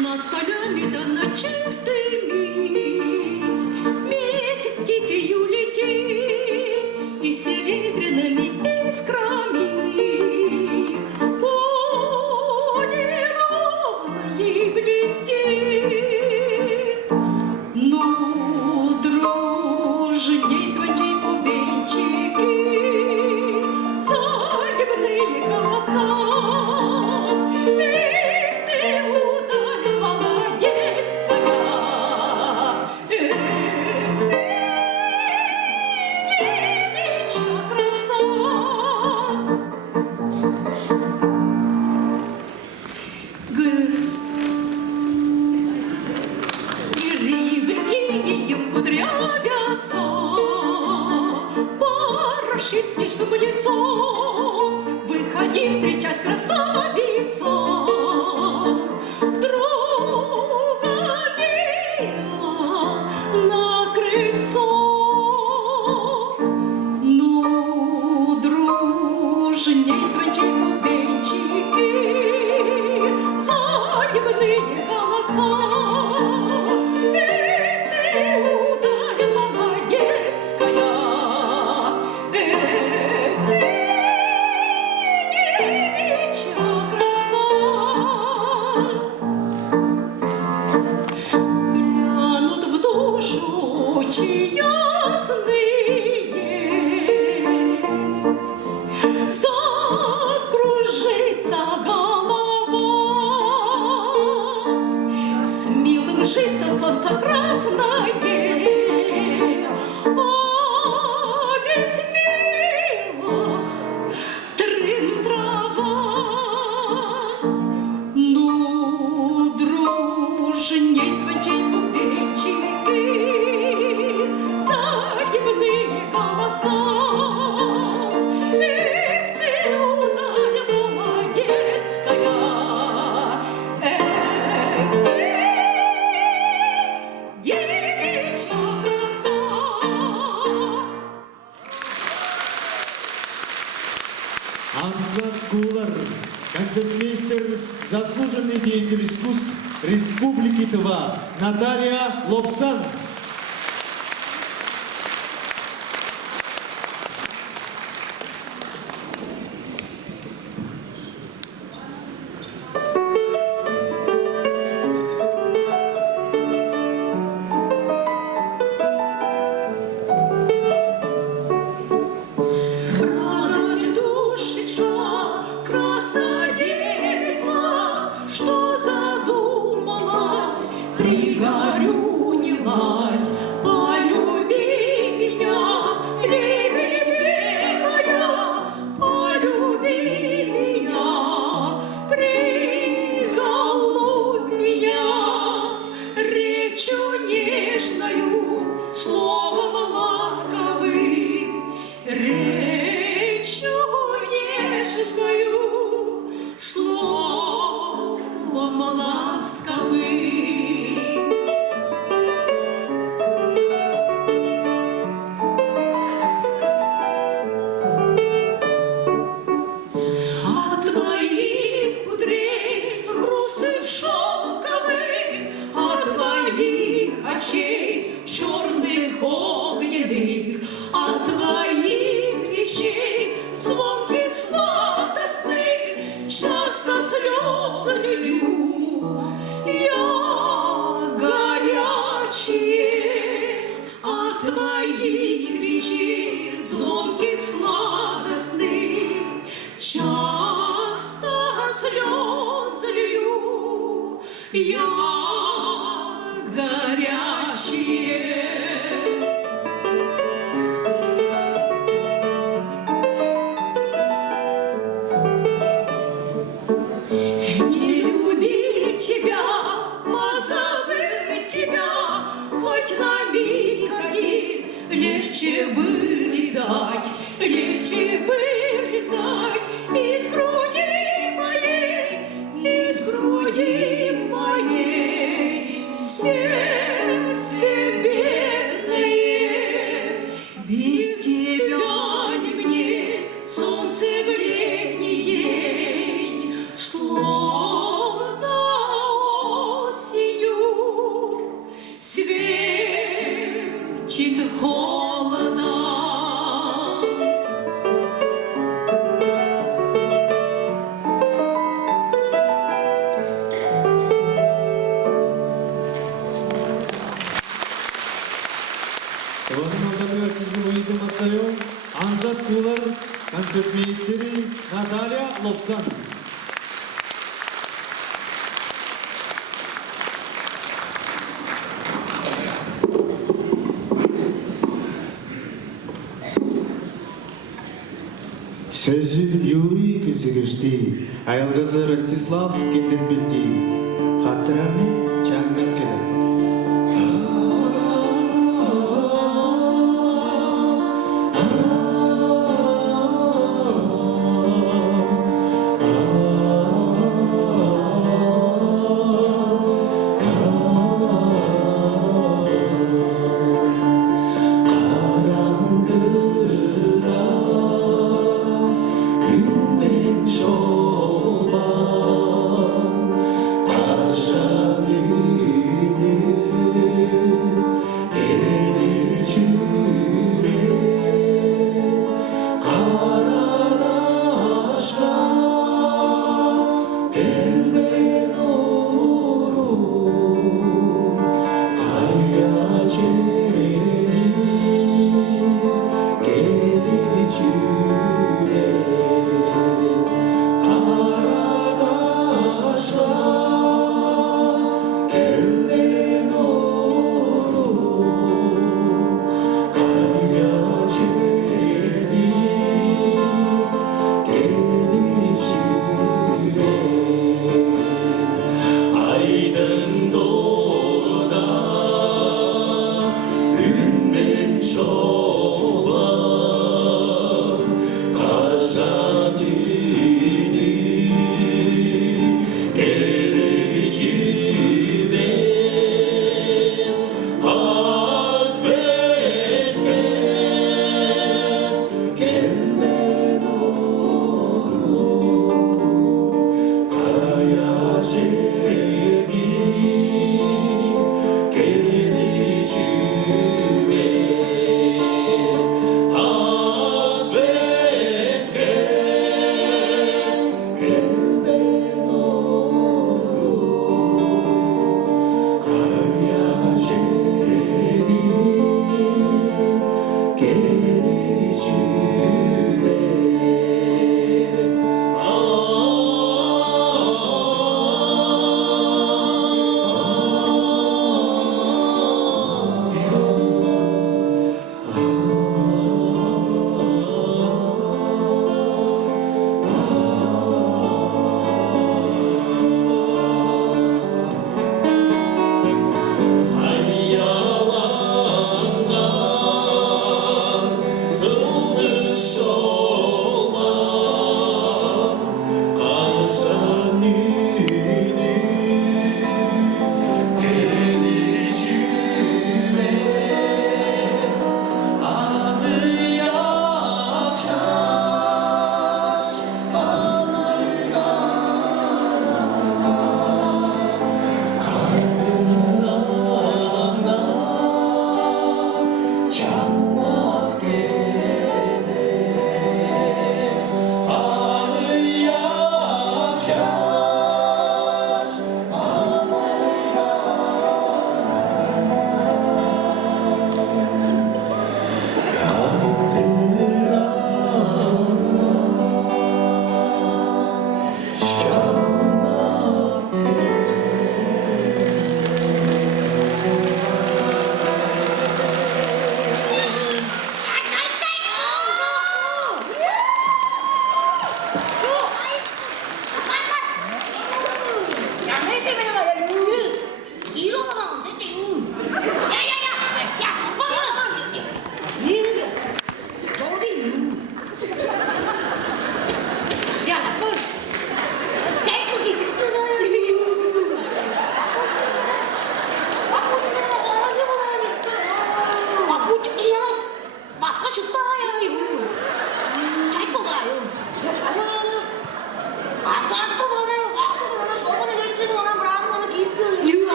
Над полями да над чистыми месяц птицею летит и серебряными искрами полированной блестит. Ну, дружней звончей бубенчики, свадебные голоса. Порошит снежком лицо, выходи встречать красавица. Друга мила на крыльцо. Ну, дружней звончей бубенчики, свадебные голоса. Эх ты, удаль молодецкая, эх ты, девичья краса. Глянут в душу очи ясные, закружится голова. С милым жизнь солнце красное, а без милых трын трава. Ну, дружней звончей бубенчики, свадебные голоса. Эх ты, удаль молодецкая, эх ты, девичья краса. Анзат Кулар, концертмейстер, заслуженный деятель искусств Республики Тыва, Наталья Лобсан. Радость душечка, красная девица, что задумалась, пригорюнила. плечи вырезать из груди моей сердце бедное. Без тебя не мне солнце бледней, словно осенью светит холодно. Тыванын алдары артизі Луиза Маттайо, Анзат Кулар, концертмейстері Наталья Лобсан. Сөзі Юрий Күнсегешті, айылғызы Ростислав Кенденбелді, хаттырам Чаңнат келі. Taşa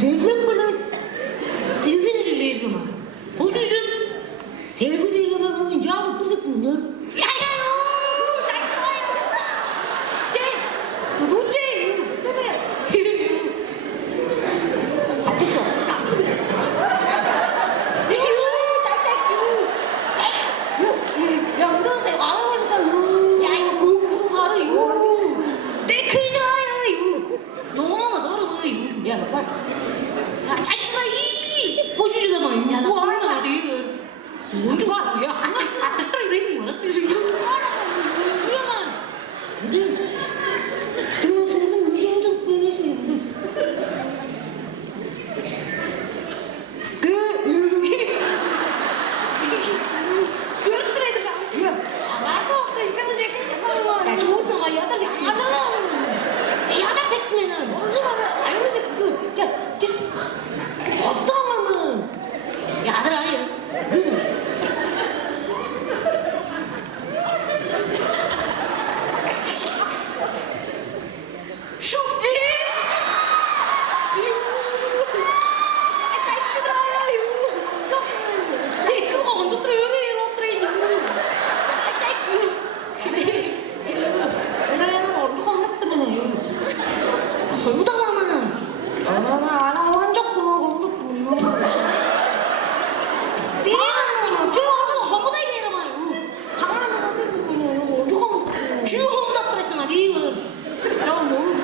Sevgilim biliriz. Sevgi de yüzeysin ama. O yüzden sevgi değil ama bunun yağlık tutup bunu. Ya bak. Ya çayçıra iyi. Boşucu da mı? Bu arada mı değil mi? Oncu var mı ya? Katıkta resim var. Çuya mı? Hadi. Senin sorunun ne olacak böyle söyledi. Görüntüleri şansı. Azarda oldu. İnsanız yaklaşık var. Ya çoğu zaman yatar. Adana. Yatar tekmenin. Orada ayını sıktı. Çık. Aptal mı? Yadır ayı. Şu. Çayçıra ya. Çok. Sekir oncu duruyor. Koyuda mı? Ana oranca kulu kondu. Değil mi? Çünkü orada komuda yerim ay. Kanana ne oldu bunu? Çünkü komuda presime değil mi? Ya oğlum.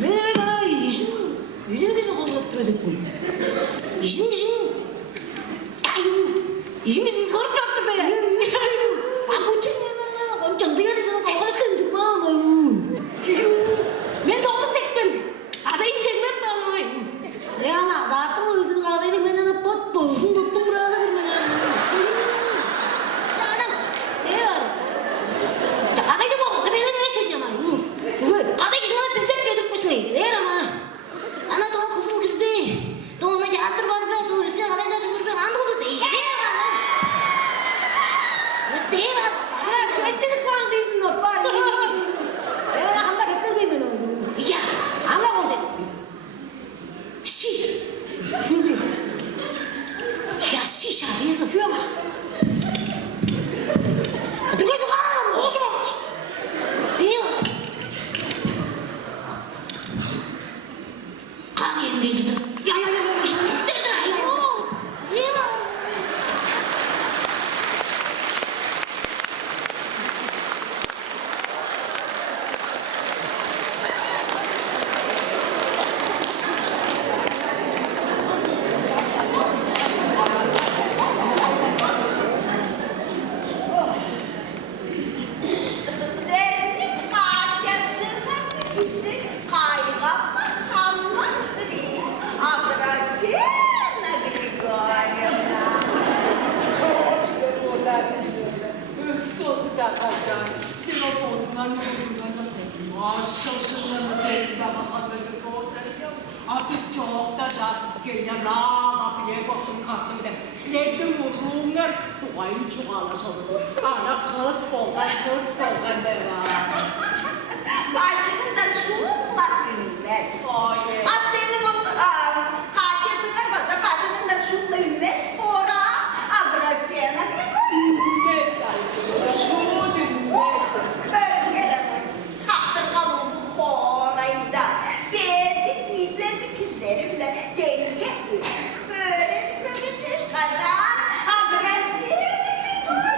Ne kadar işin de komuda presik bu. İşin. İşin sorup yaptı be. Bu çünkü koncan değil de kavga çıkın durma. Ben doğdum sekmen. Adayım çekmem ben. Ya ana zaten o yüzden kadar ben ana pot bozun tuttum burada bir bana. Canım. Ne var? Ya kadaydı bu olsa ben de ne söyleyeceğim ay. Kaday şuna pizek götürmüş neydi? Eğer ama. Ana doğu kızıl gülbe. Doğuna yağdır var be. Doğu üstüne kadayla çıkmış be. Andı oldu değil. Değil ama. Değil ama. Sana kötülük var değilsin o var. Ben ona hamda kötülük ben onu. Ya. Ama oldu. Si. Şurada. Ya si şahane bakıyor ama. Hadi gözü var. Olsun olmuş. Değil mi? Kan yerinde tutar. Ya. Değil mi? Başından şunla ünmez. Aslında o kardeşinden fazla başından şunla ünmez sonra agrafiyana Grigor'un. Böyle saktır kalın bu horayda. Verdik izledik izlerimle denge böyle tüş kazan agrafiyana Grigor'un.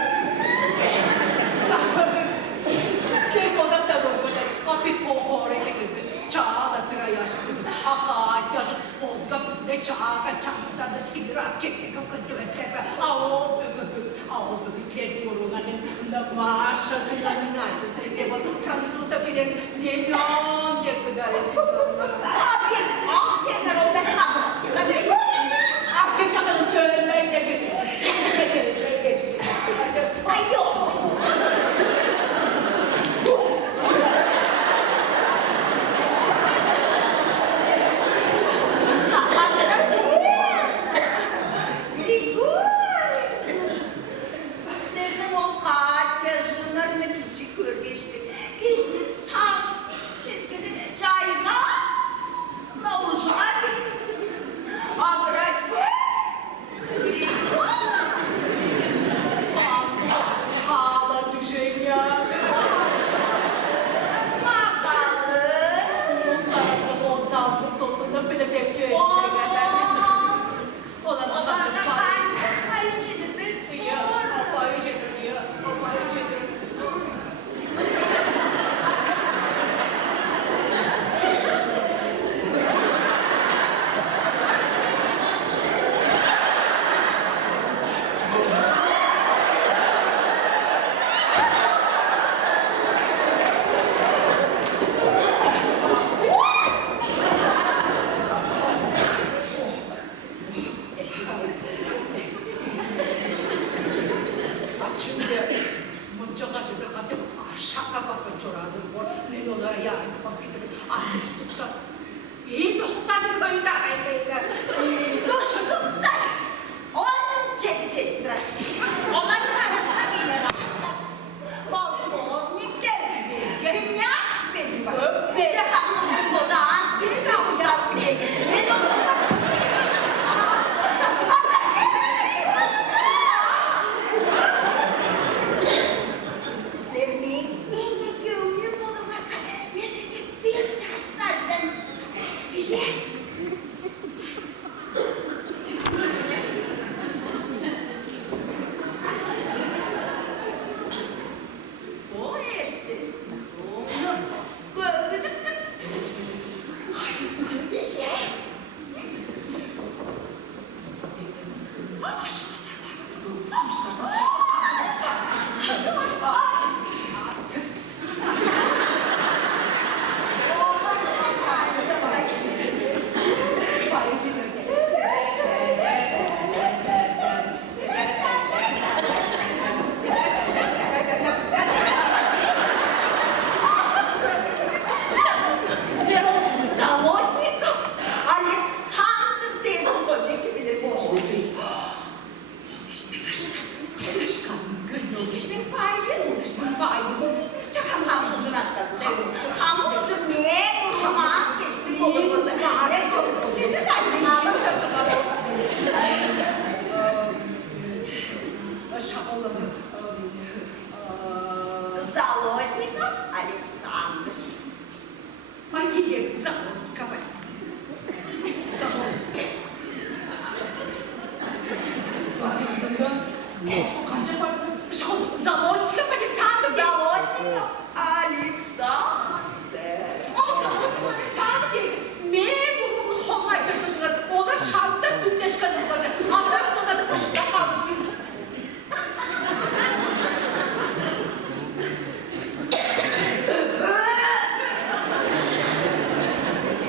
Biz pohore çekildik. Çağda tıra yaşadık. Akat yaşadık. Oldu ne çağa çamızdan da sigara çektik. Kapıntı vestek ve ağoldu bizler korunanın da maaşasının açısından de bakın Fransız'da bilen milyon yakıda resim. Abi, tekrar o ben aldım. Ya da Grigor'un. Artık çakalım törenler geçecek. Ay yok. Çaylar Zavodka var. Kanca var. Zavodka var. Sağda Заводник Александр. Sağda değil. Ne bunun hollayacaklar? O da şarttan dümleş kadınları. Ama buna da başında kalmış.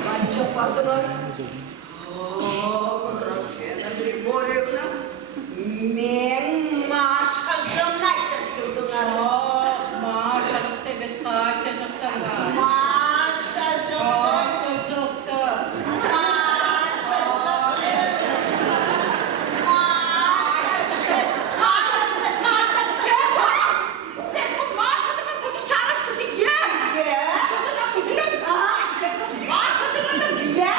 Kanca pardılar. Графена Григорьевна, мен Машашымны айтып тұрдыңар. Maşa sevmez kayıt yazıklarına. Машашымды. Yazıktı. Я?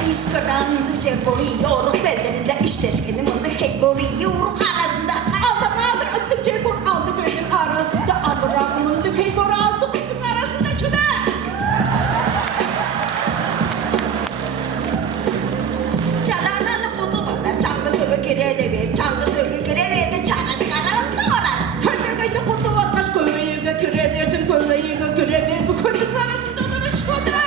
İskırandı ceboriyor, bellerinde işleşkeni mındı heyboriyor arasında. Aldı mağdur öttü cebor, aldı belin arasında. Aldı mındı heybor, aldı üstün arasında çöde. Çalananı kutu kadar çangı sögü girede ver, çangı sögü girede ver de çanaş karandı orar. Köyde kutu vattaş köyveyi göküre versin, köyveyi göküre ver, bu çocukların doları çöde.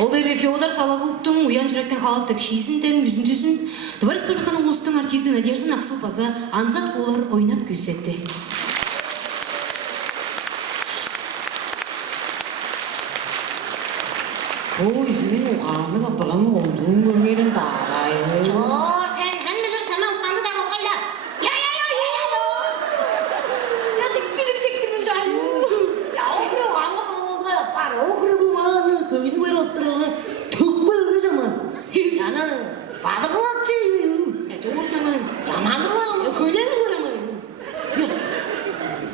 Ол эре Феодор Сологубтың «Уян жүректен халық» деп шиесінден үзіндісін Тува Республиканың ұлыстың артисі Надежда Ақсылбаза аңзат олар ойнап көрсетті. Ой, senin o kanı kapalı mı olduğun görmeyelim daha ya. Sen bilirsin ama ustamdı da kokayla. Ya. Ya tek bilirsek cahil. Ya o kuru kanı kapalı olduğuna yapar. O kuru bu manı köyüsü böyle oturduğuna tık böyle zaman. Yani balık atçı. Ya çoğursun ama. Yamandır lan. Ya köyden mi var ama? Ya.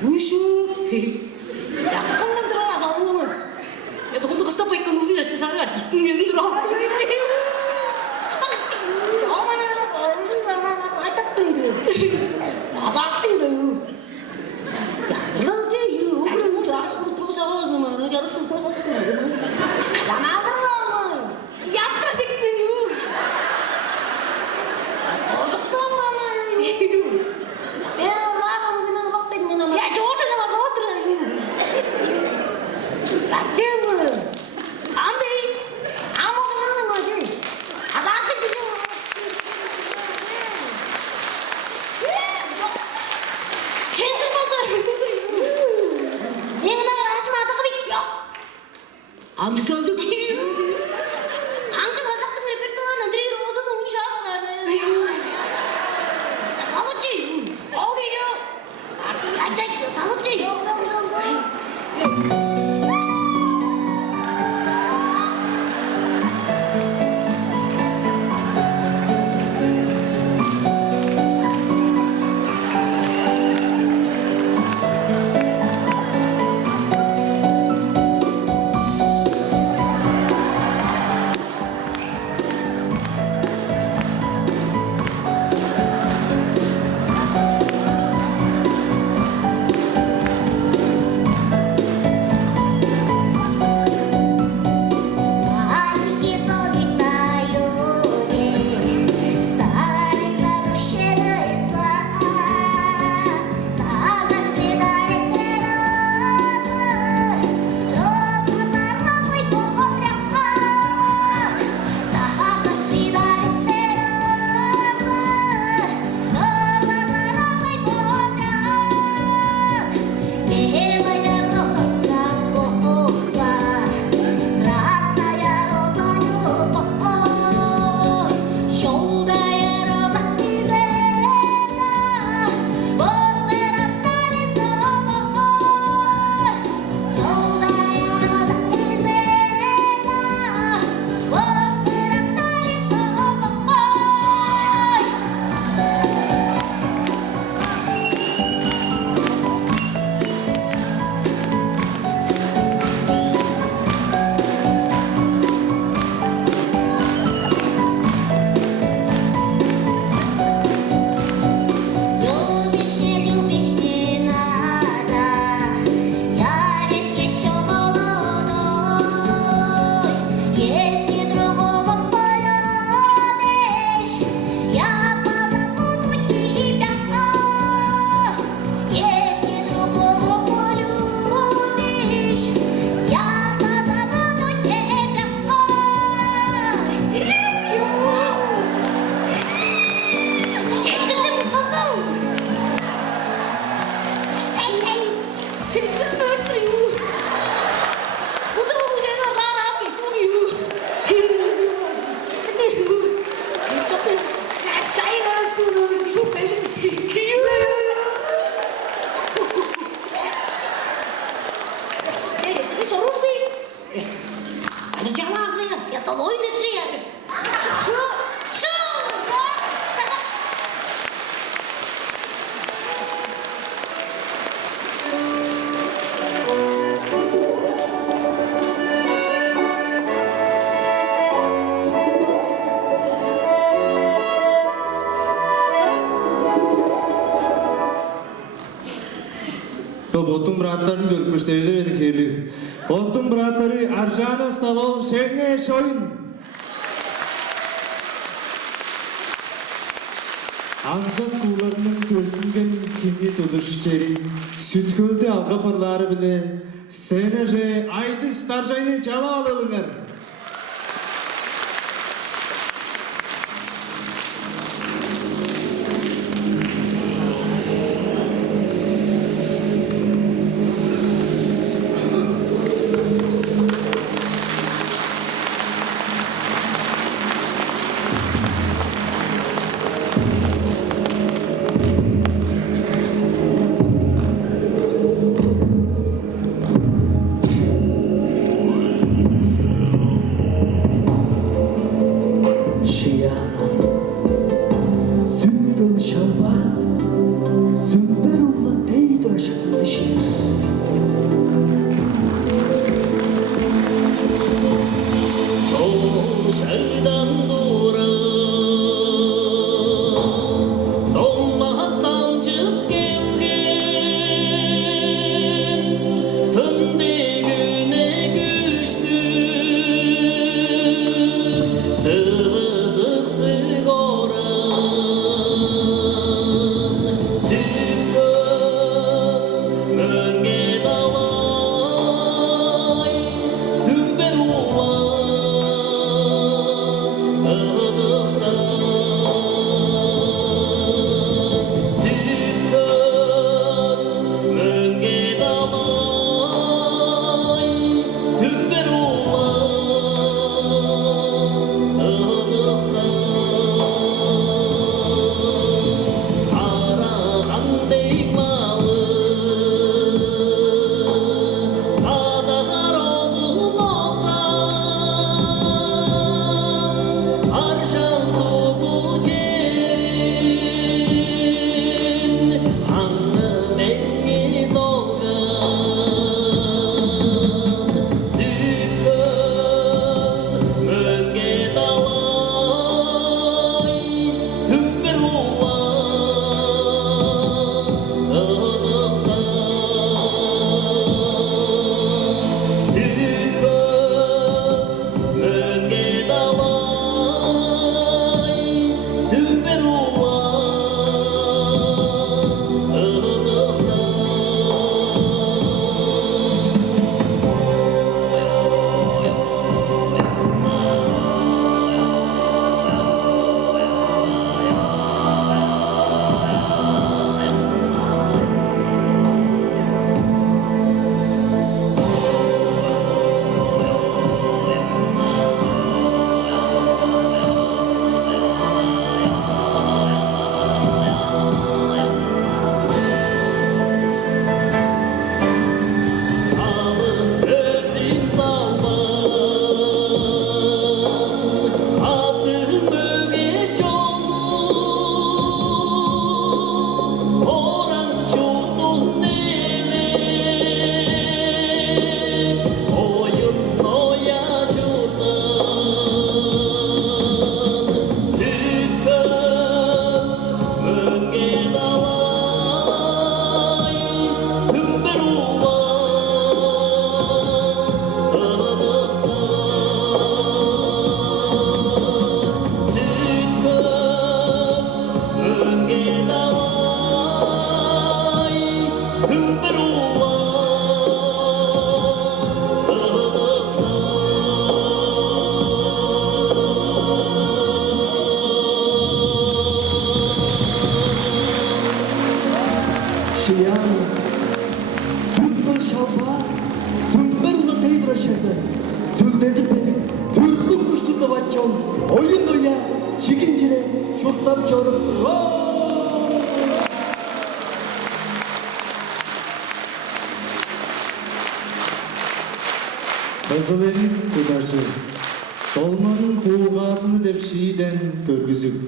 Uyuşu. Yakından duramaz anlamı. Ya da onu kışta paykan uzun yaşta sarı artistin gözün duramaz. Aman ana, aytak duruyor. Azap değil. Ya, burada değil. O kadar uçarış kurtuluş hava zamanı. Yarış kurtuluş hava zamanı. Yamandır lan. Tiyatro sekmeniyor. Orduktan mı ama? Ya Allah zaman bak benim ama. Ya çoğursun ama dostum. Kaçın mı? Ambi. Ama o zaman ne macı? Azap değil. Kendin bozar. Yemin ederim açmadık bir. Yok. Hangisi olacak? Amca saçaktın repertuarına direkt Roza'da uşak var. Salıcı. O diyor. Çacak salıcı. Yok. Ботун браттарын көрпөштебеде бeni келі. Ботун браттары Аржана Сталол шеңе шойын. Анзат куларының төлкінген кемге тұдыш жері, сүткөлді алға пырлары біле, сені же айды старжайны чала алылыңар. Қызылерін құдашы, толманың қуылғасыны деп шииден көргізік.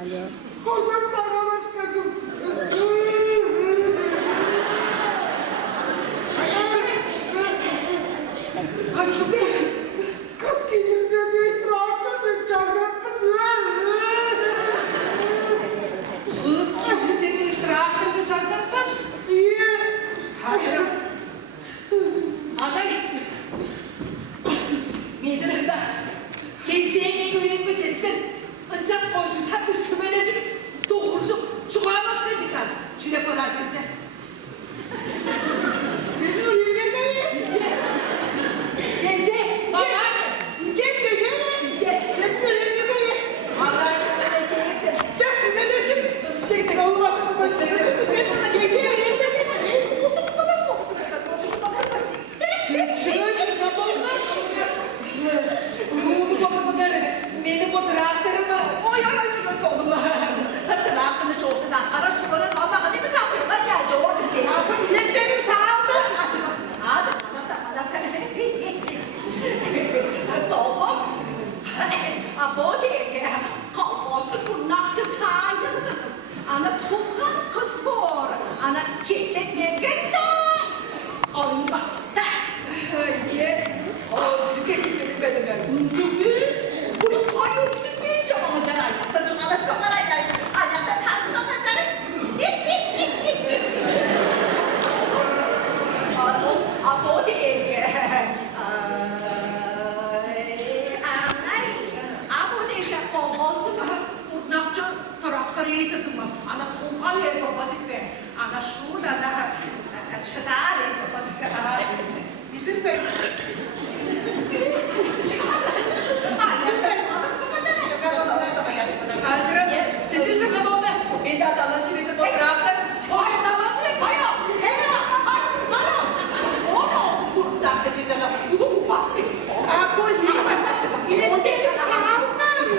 Hocam arkadaşım. Kız gelirse değiştir arkadaşım. Çarpmasın. Seni istirahatınızı çaktırtmaz. İyi. Hayır. Anay. Meydırında. Gençliğine göre becerinden. Ancak koycu tatlı sümeleci. Doğrucu. Çuvalmış ne bizden. Şöyle falarsınca. Geliyor yenge. Gençliğe. Bana. Geç geçene. Geliyor yenge. Anay. Kesin ne deşiriz? Tek tek. Allah'ım başına. Geçene yenge. Şunu çıkamadın. Bunu bakın benim o traktörümü. Oy oy oy oğlum. Traktörün çoğusuna ara suları Allah'a ne mi traktörler geldi orada ki? Abi ineklerim sağaldı. Hadi bana. Doğum. Abo değil. Kalkıntı kurnakçı sancısı. Ana tukran kısmor. Ana çiçek yergette. Oyun başladı. Ye. O tüketimi benim ben. Bunu koyun gitmeyeceğim ama canay. Hatta şu alış kaparayla. Ayakta karşı kapacarım. Abo değil. Anay. Abo değil. Kolbozdu da. Kurnakçı traktörü tıkıma. Ana kumpal yer babasık be. Ana şurada da. Şıdar yer babasık. Bitir be. Andra, cici çıkamadın. Bir daha dalaşı bir de o traktör. O dalaşı. Abi ineklerim sağaldım.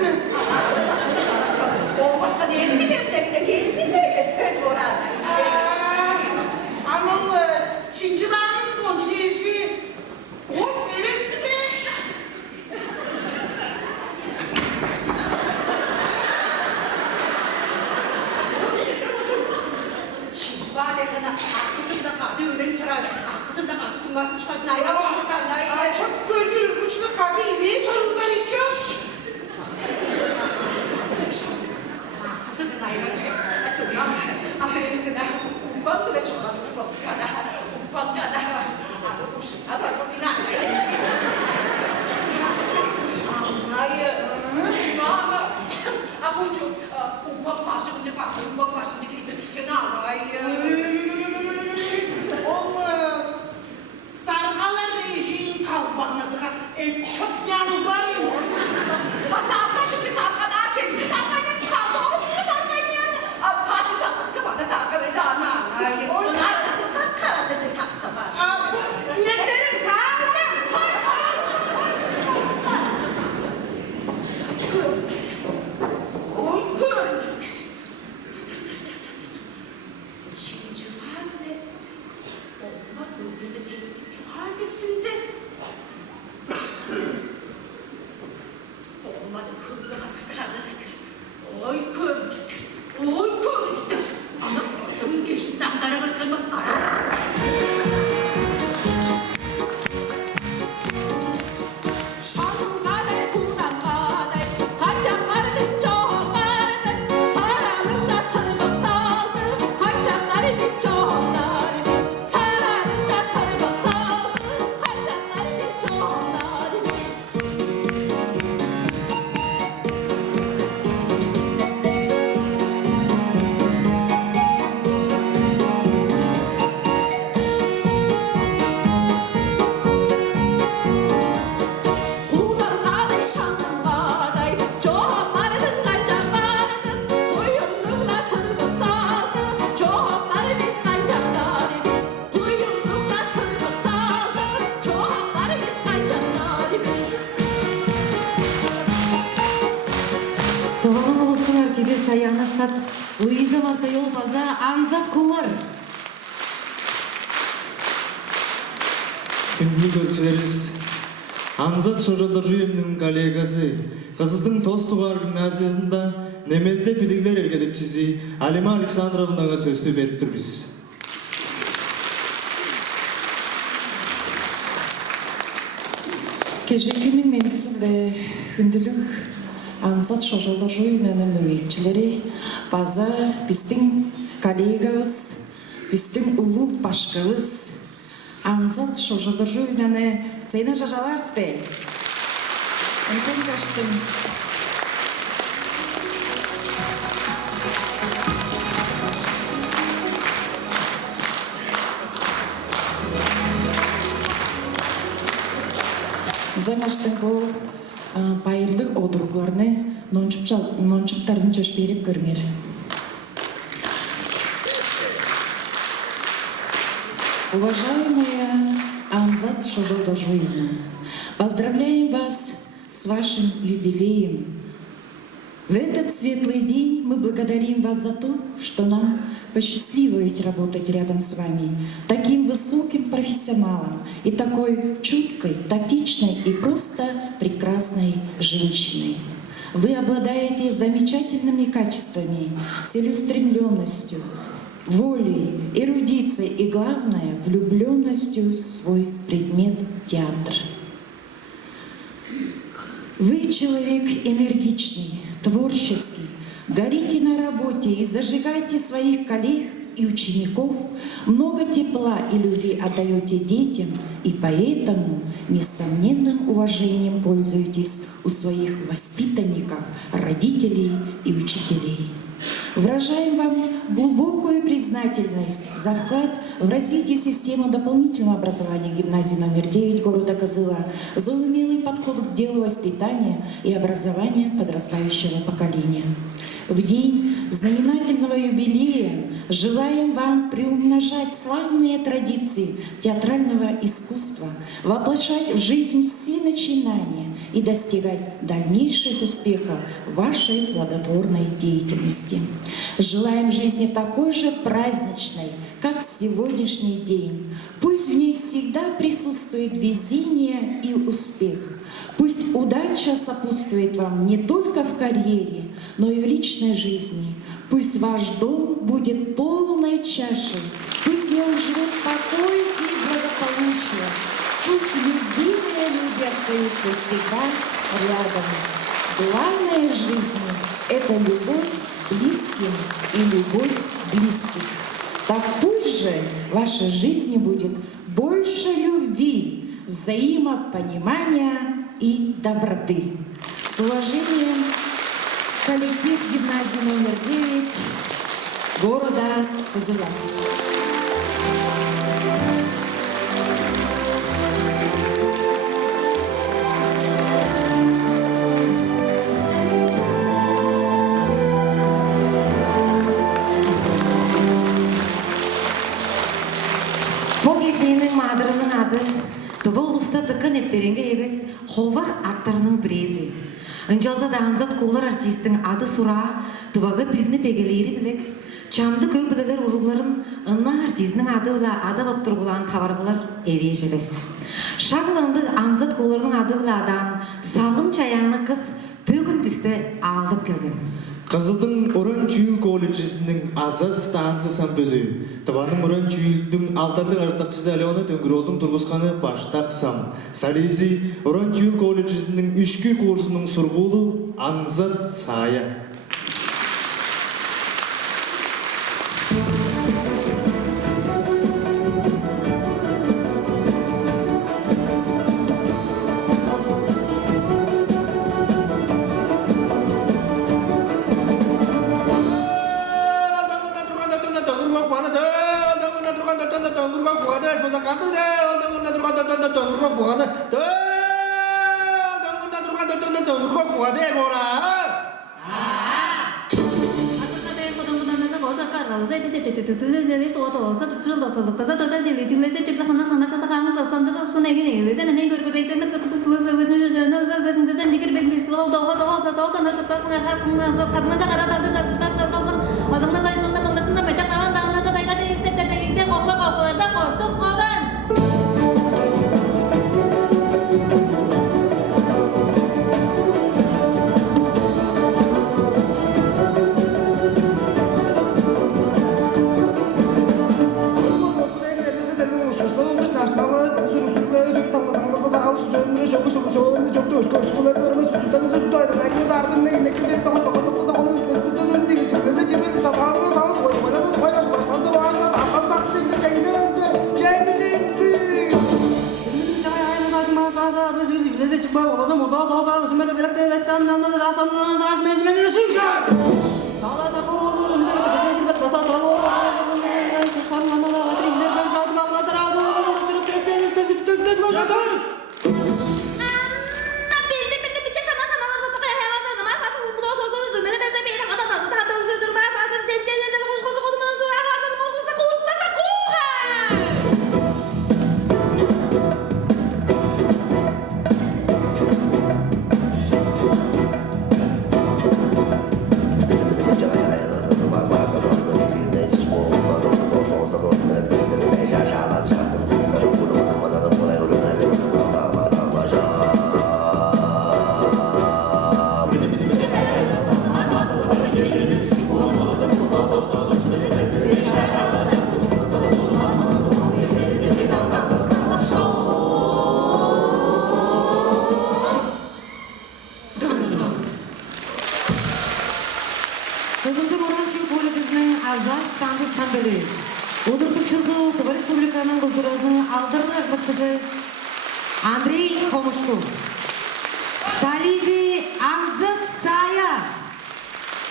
Ama Çincilerin konçleyişi. Hop evet mi be? Ay çok gördüğüm uçlu kadı iyiliği çorumdan içiyor. Oğlum, dargalar rejim kalbanladılar. Çok yalvarıyorum. Abi ineklerim sağaldım. Oy kırıcık. Şimdi bazı olma bölgede küçük haldesinse olmadı kırdı hapishanede. Oy kırıcık. Oy kırıcık. Ana adım geçti damdara bakalım. Şanım kader kuldan kader. Kaçaklardın çoğunlardı. Sarayında sarılıp saldı. Kaçaklarımız çoğunlarımız. Sarayında sarılıp saldı. Kaçaklarımız çoğunlarımız. Kuldan kader şanım kader. Çoğunlarının kaçaklardı. Koyunluğuna sarılıp saldı. Çoğunlarımız kaçaklarımız. Koyunluğuna sarılıp saldı. Çoğunlarımız kaçaklarımız. Doğanın ulusун артизи Саяна Сат, Луиза Мартайол база Анзат Кулар. Күндү көрчүлөрүбүз Анзат Шожолдоржу эмнин коллегасы, Кызылдын Тостугар гимназиясында немелде билиглер эргеликчиси Алима Александровнага сөздү берип турбуз. Кежекимин мендисинде хүндүлүк Анзат Шожолдоржу үйүнүнүн өйөтчүлери база биздин коллегабыз, биздин улуу башкыбыз Анзат Шожолдоржу үйүнүнө Зейна жажаларсызбы? Антен каштым. Жаңаштың бұл байырлық одыруғларыны нончуптарын жөш беріп көріңер. Уважаемая Анзат Шожолдоржуевна, поздравляем вас с вашим юбилеем. В этот светлый день мы благодарим вас за то, что нам посчастливилось работать рядом с вами, таким высоким профессионалом и такой чуткой, тактичной и просто прекрасной женщиной. Вы обладаете замечательными качествами, целеустремленностью, волей, эрудицией и, главное, влюбленностью в свой предмет театр. Вы человек энергичный, творческий, горите на работе и зажигайте своих коллег и учеников, много тепла и любви отдаете детям, и поэтому несомненным уважением пользуетесь у своих воспитанников, родителей и учителей. Выражаем вам глубокую признательность за вклад в развитие системы дополнительного образования гимназии номер 9 города Кызыла, за умелый подход к делу воспитания и образования подрастающего поколения. В день знаменательного юбилея желаем вам приумножать славные традиции театрального искусства, воплощать в жизнь все начинания и достигать дальнейших успехов в вашей плодотворной деятельности. Желаем жизни такой же праздничной, как сегодняшний день. Пусть в ней всегда присутствует везение и успех. Пусть удача сопутствует вам не только в карьере, но и в личной жизни. Пусть ваш дом будет полной чашей. Пусть в нем живет покой и благополучие. Пусть любимые люди остаются всегда рядом. Главное в жизни – это любовь к близким и любовь близких. Так пусть же в вашей жизни будет больше любви, взаимопонимания и доброты. С уважением, коллектив гимназии номер 9 города Кызыла. Бұл кешенің мадырының ады Дұбыл ұста дықын ептеренге егіз Ховар аттарының бірезі. Үнжалза да Анзат Кулар артистің ады сұра, дұбағы біліні бегелері білік, чамды көк білілер ұлығыларын ұнна артистінің ады ұла ады бап тұрғылан табарғылар әве жігіз. Шағыланды Анзат Куларының ады ұла адан салым чаяны қыз бөгін бізді алдып келген. Кызылдын Орон Чүйүл колледжисинин Азаз станциясын бөлү. Тыванын Орон Чүйүлдүн алдарлык ажлакчысы Алена Төңгүрөлдүн тургузганы баштак сам. Сализи Орон Чүйүл колледжисинин 3 курсунун сургуулу Анзат Сая. Кызылдын Оранчевик колледжинин Азаз станды самбели. Удуртукчусу Тыва Республиканын культурасынын алдыргы ажмакчысы Андрей Комушко. Сализи Анзат Сая.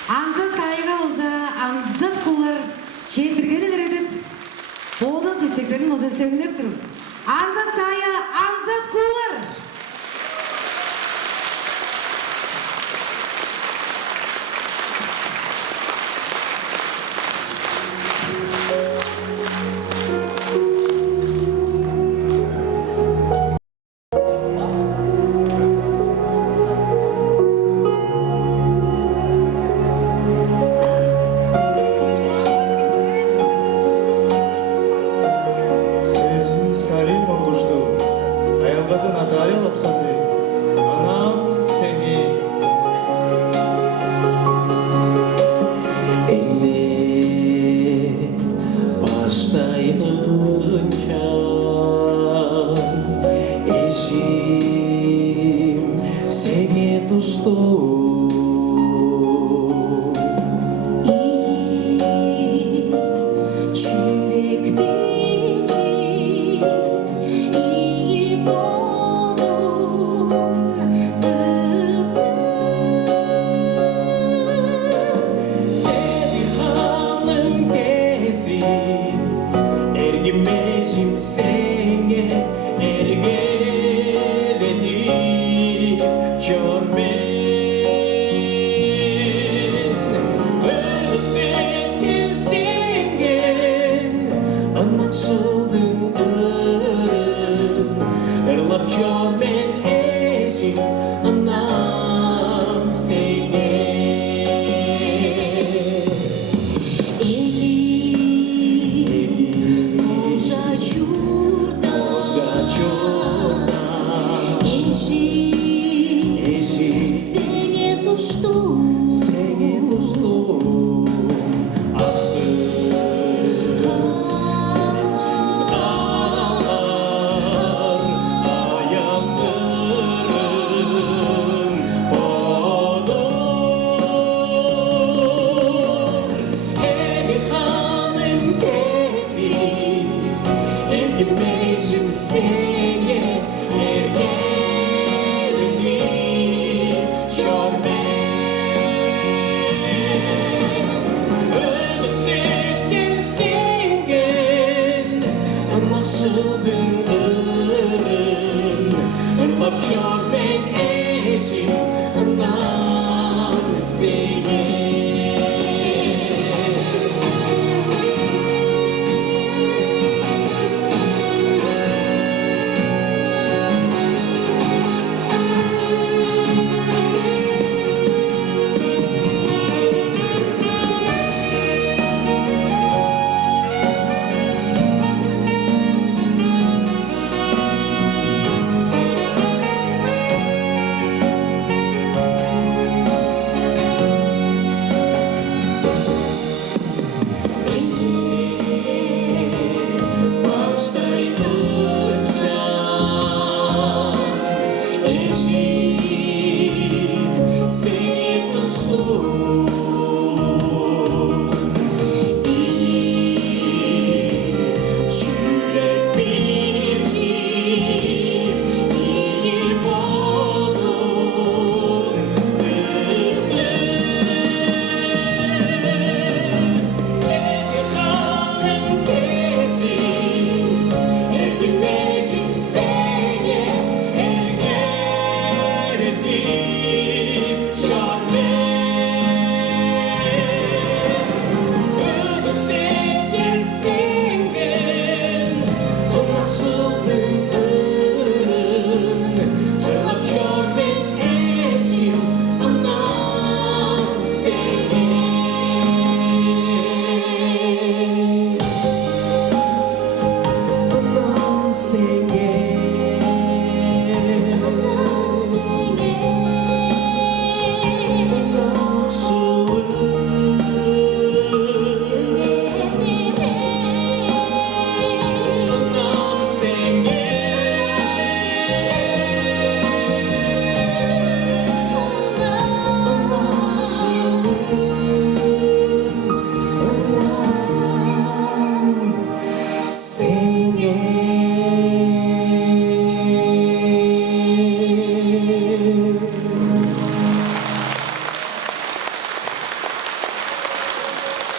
Анзат Саяга болса Анзат кулар чендиргенин эредип, болдун чечектерин оза сөңүнөп туруп. Анзат Сая, Анзат кулар. Сезим сарин монгушту.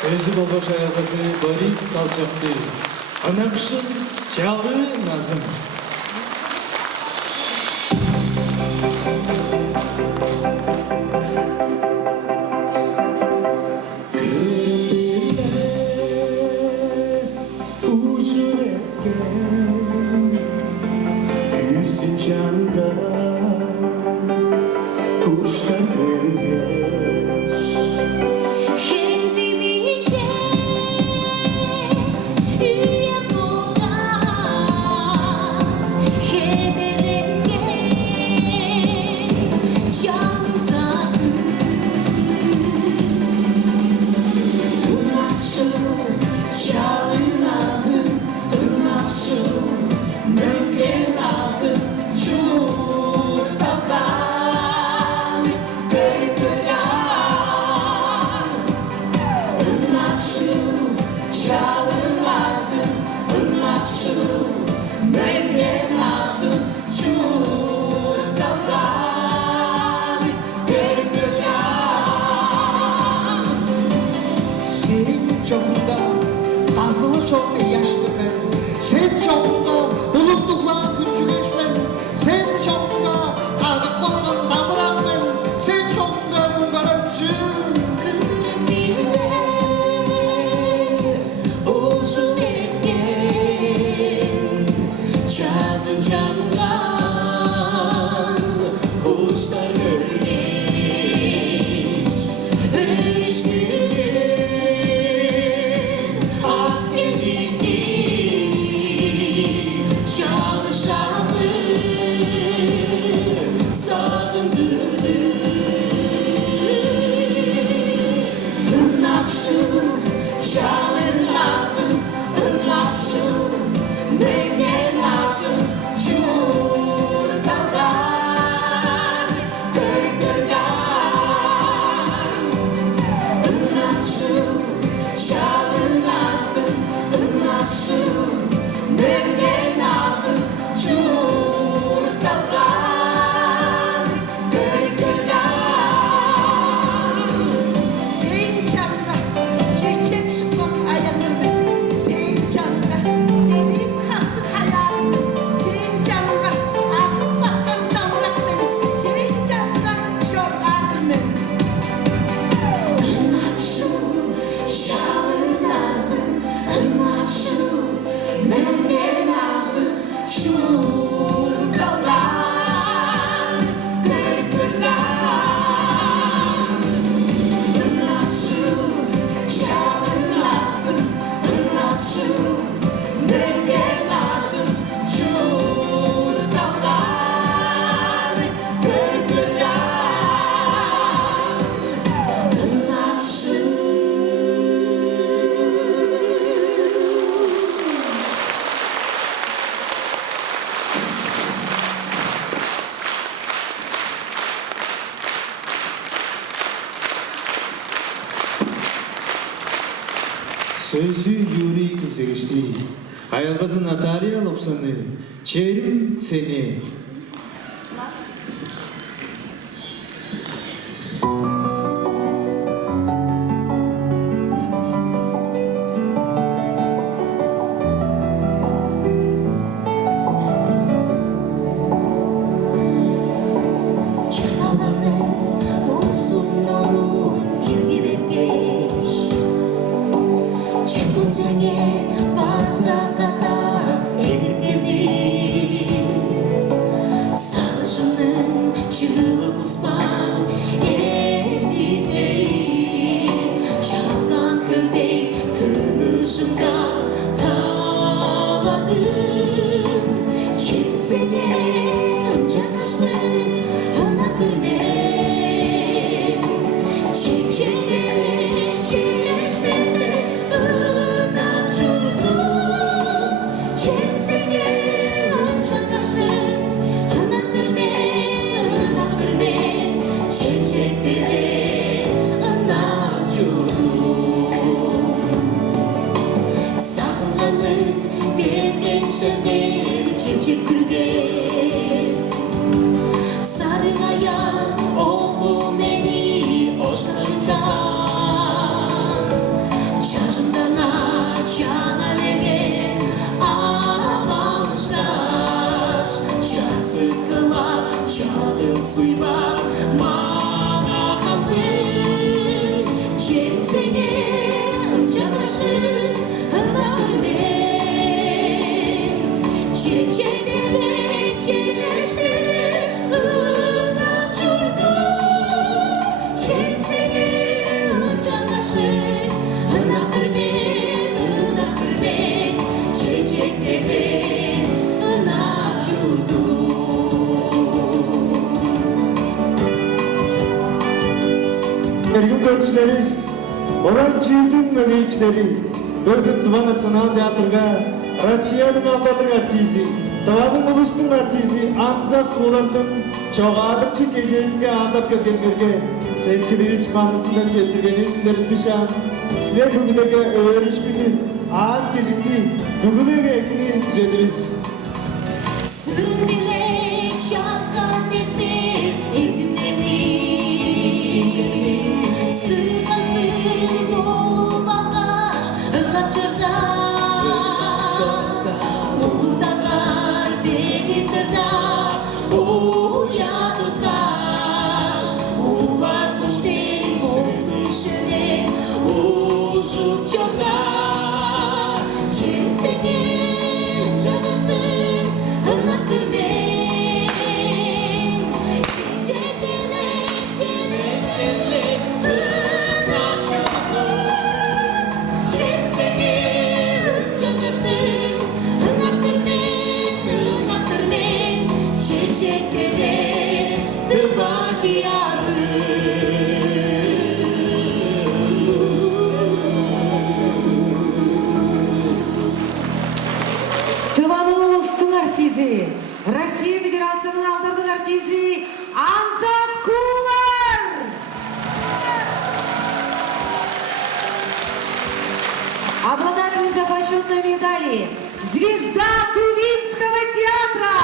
Сөзі болғыш аяғызы Борис Салчақты. Анақшын Чалы Назым. Senin çapında azılı çok yaşlı ben. Sen çapında buluttukla küçük eşmen. Sen çapında kadık bolgan namırak ben. Sen çapında mugaratçı. Kırım bilme olsun etken Çazın canlan kuşlar örneş Örüşkülür az gecikti Çalışanlı sağındırdı Irmakşım, çalın lazım, ırmakşım, neye lazım, çurdalar, kırkırgan. Irmakşım, çalın lazım, ırmakşım, neye lazım, çurdalar, kırkırgan. Sen canına çiçek sıkmak ayaklarını. Sen canına senin hakkı halalını. Sen canına akıp bakkan damlak beni. Sen canına şorlardım beni. Irmakşım, çalın lazım, ırmakşım, neye lazım, çurdalar, kırkırgan. Irmakşım, çalın lazım, ırmakşım, neye lazım, çurdalar, kırkırgan. Irmakşım. Сөзі Юрий Күмсегішті. Аяғызы Наталья Лопсаны. Черім сені. Çırpalanan olsun nuru ilgi bekleş Çıktım seni başta kadar edip geldim көрүүчүлөрүбүз, Оран чүйдүн мөгөйчүлөрү, бүгүн Тыва национал театрга Россиянын алдарлык артизи, Тыванын улустун артизи Анзат Куулардын чоғадырчы кежесинге андап келгендерге сеткилибиз канысынан жетиргени силердин пишан. Силер бүгүнкү өрүш күнү аз кежикти, бүгүн экини түзөдүбүз. Sırrın bile yazgan etmez ezimlerini. Sırmasın olup algaç ırlap çırza. Olur dağlar bedindirda uya tutkaş. Uvar kuşten bozgun şöne uşup çırza. Şemsenin canıştın hırnaktır ben. Çiçeklerle çeneklerle Şemsenin canıştın hırnaktır ben. Çiçeklere Тыванын улустун артизи, Россия Федерациясынын алдырдык артизи Анзат Куулар. Обладательница почетной медали, звезда Тувинского театра.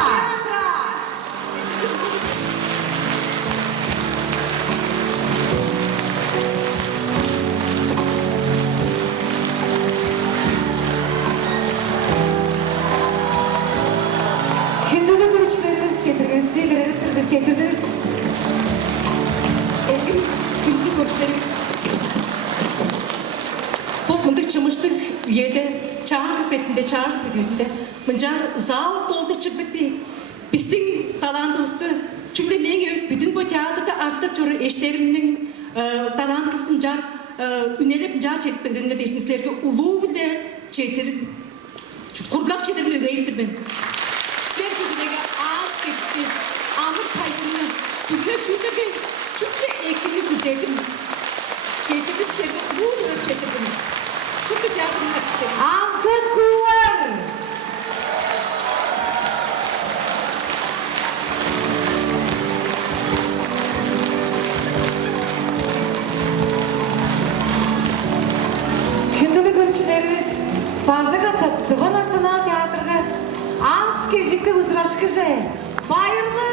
Хиндуды көрүүчүлөрүбүз четирдиңиз. Күнді көршілеріміз. Бұл мұндық чымыштық үйеде, чағырдық бетінде, чағырдық бетінде, мұнжар зал толдырчық бетті. Біздің талантымызды, çünkü мен өз бүтін бұл театрда артып жүрі ештерімнің талантысын жар, үнелеп жар четіп білдіңді десін сілерге ұлу білде четіріп, құрдақ четіріп өйімдірмен. Сілер бүгінеге аз кетті, амыр тайдымны, бүгінге çünkü ekini düzledim. Çetirdim seni, bunu çetirdim. Çünkü yardım et istedim. Anzat Kуулар. Күндүлүк көрүүчүлөрүбүз базык атып Тыва национал театрга анс кезикте учурашкыжы. Байырлы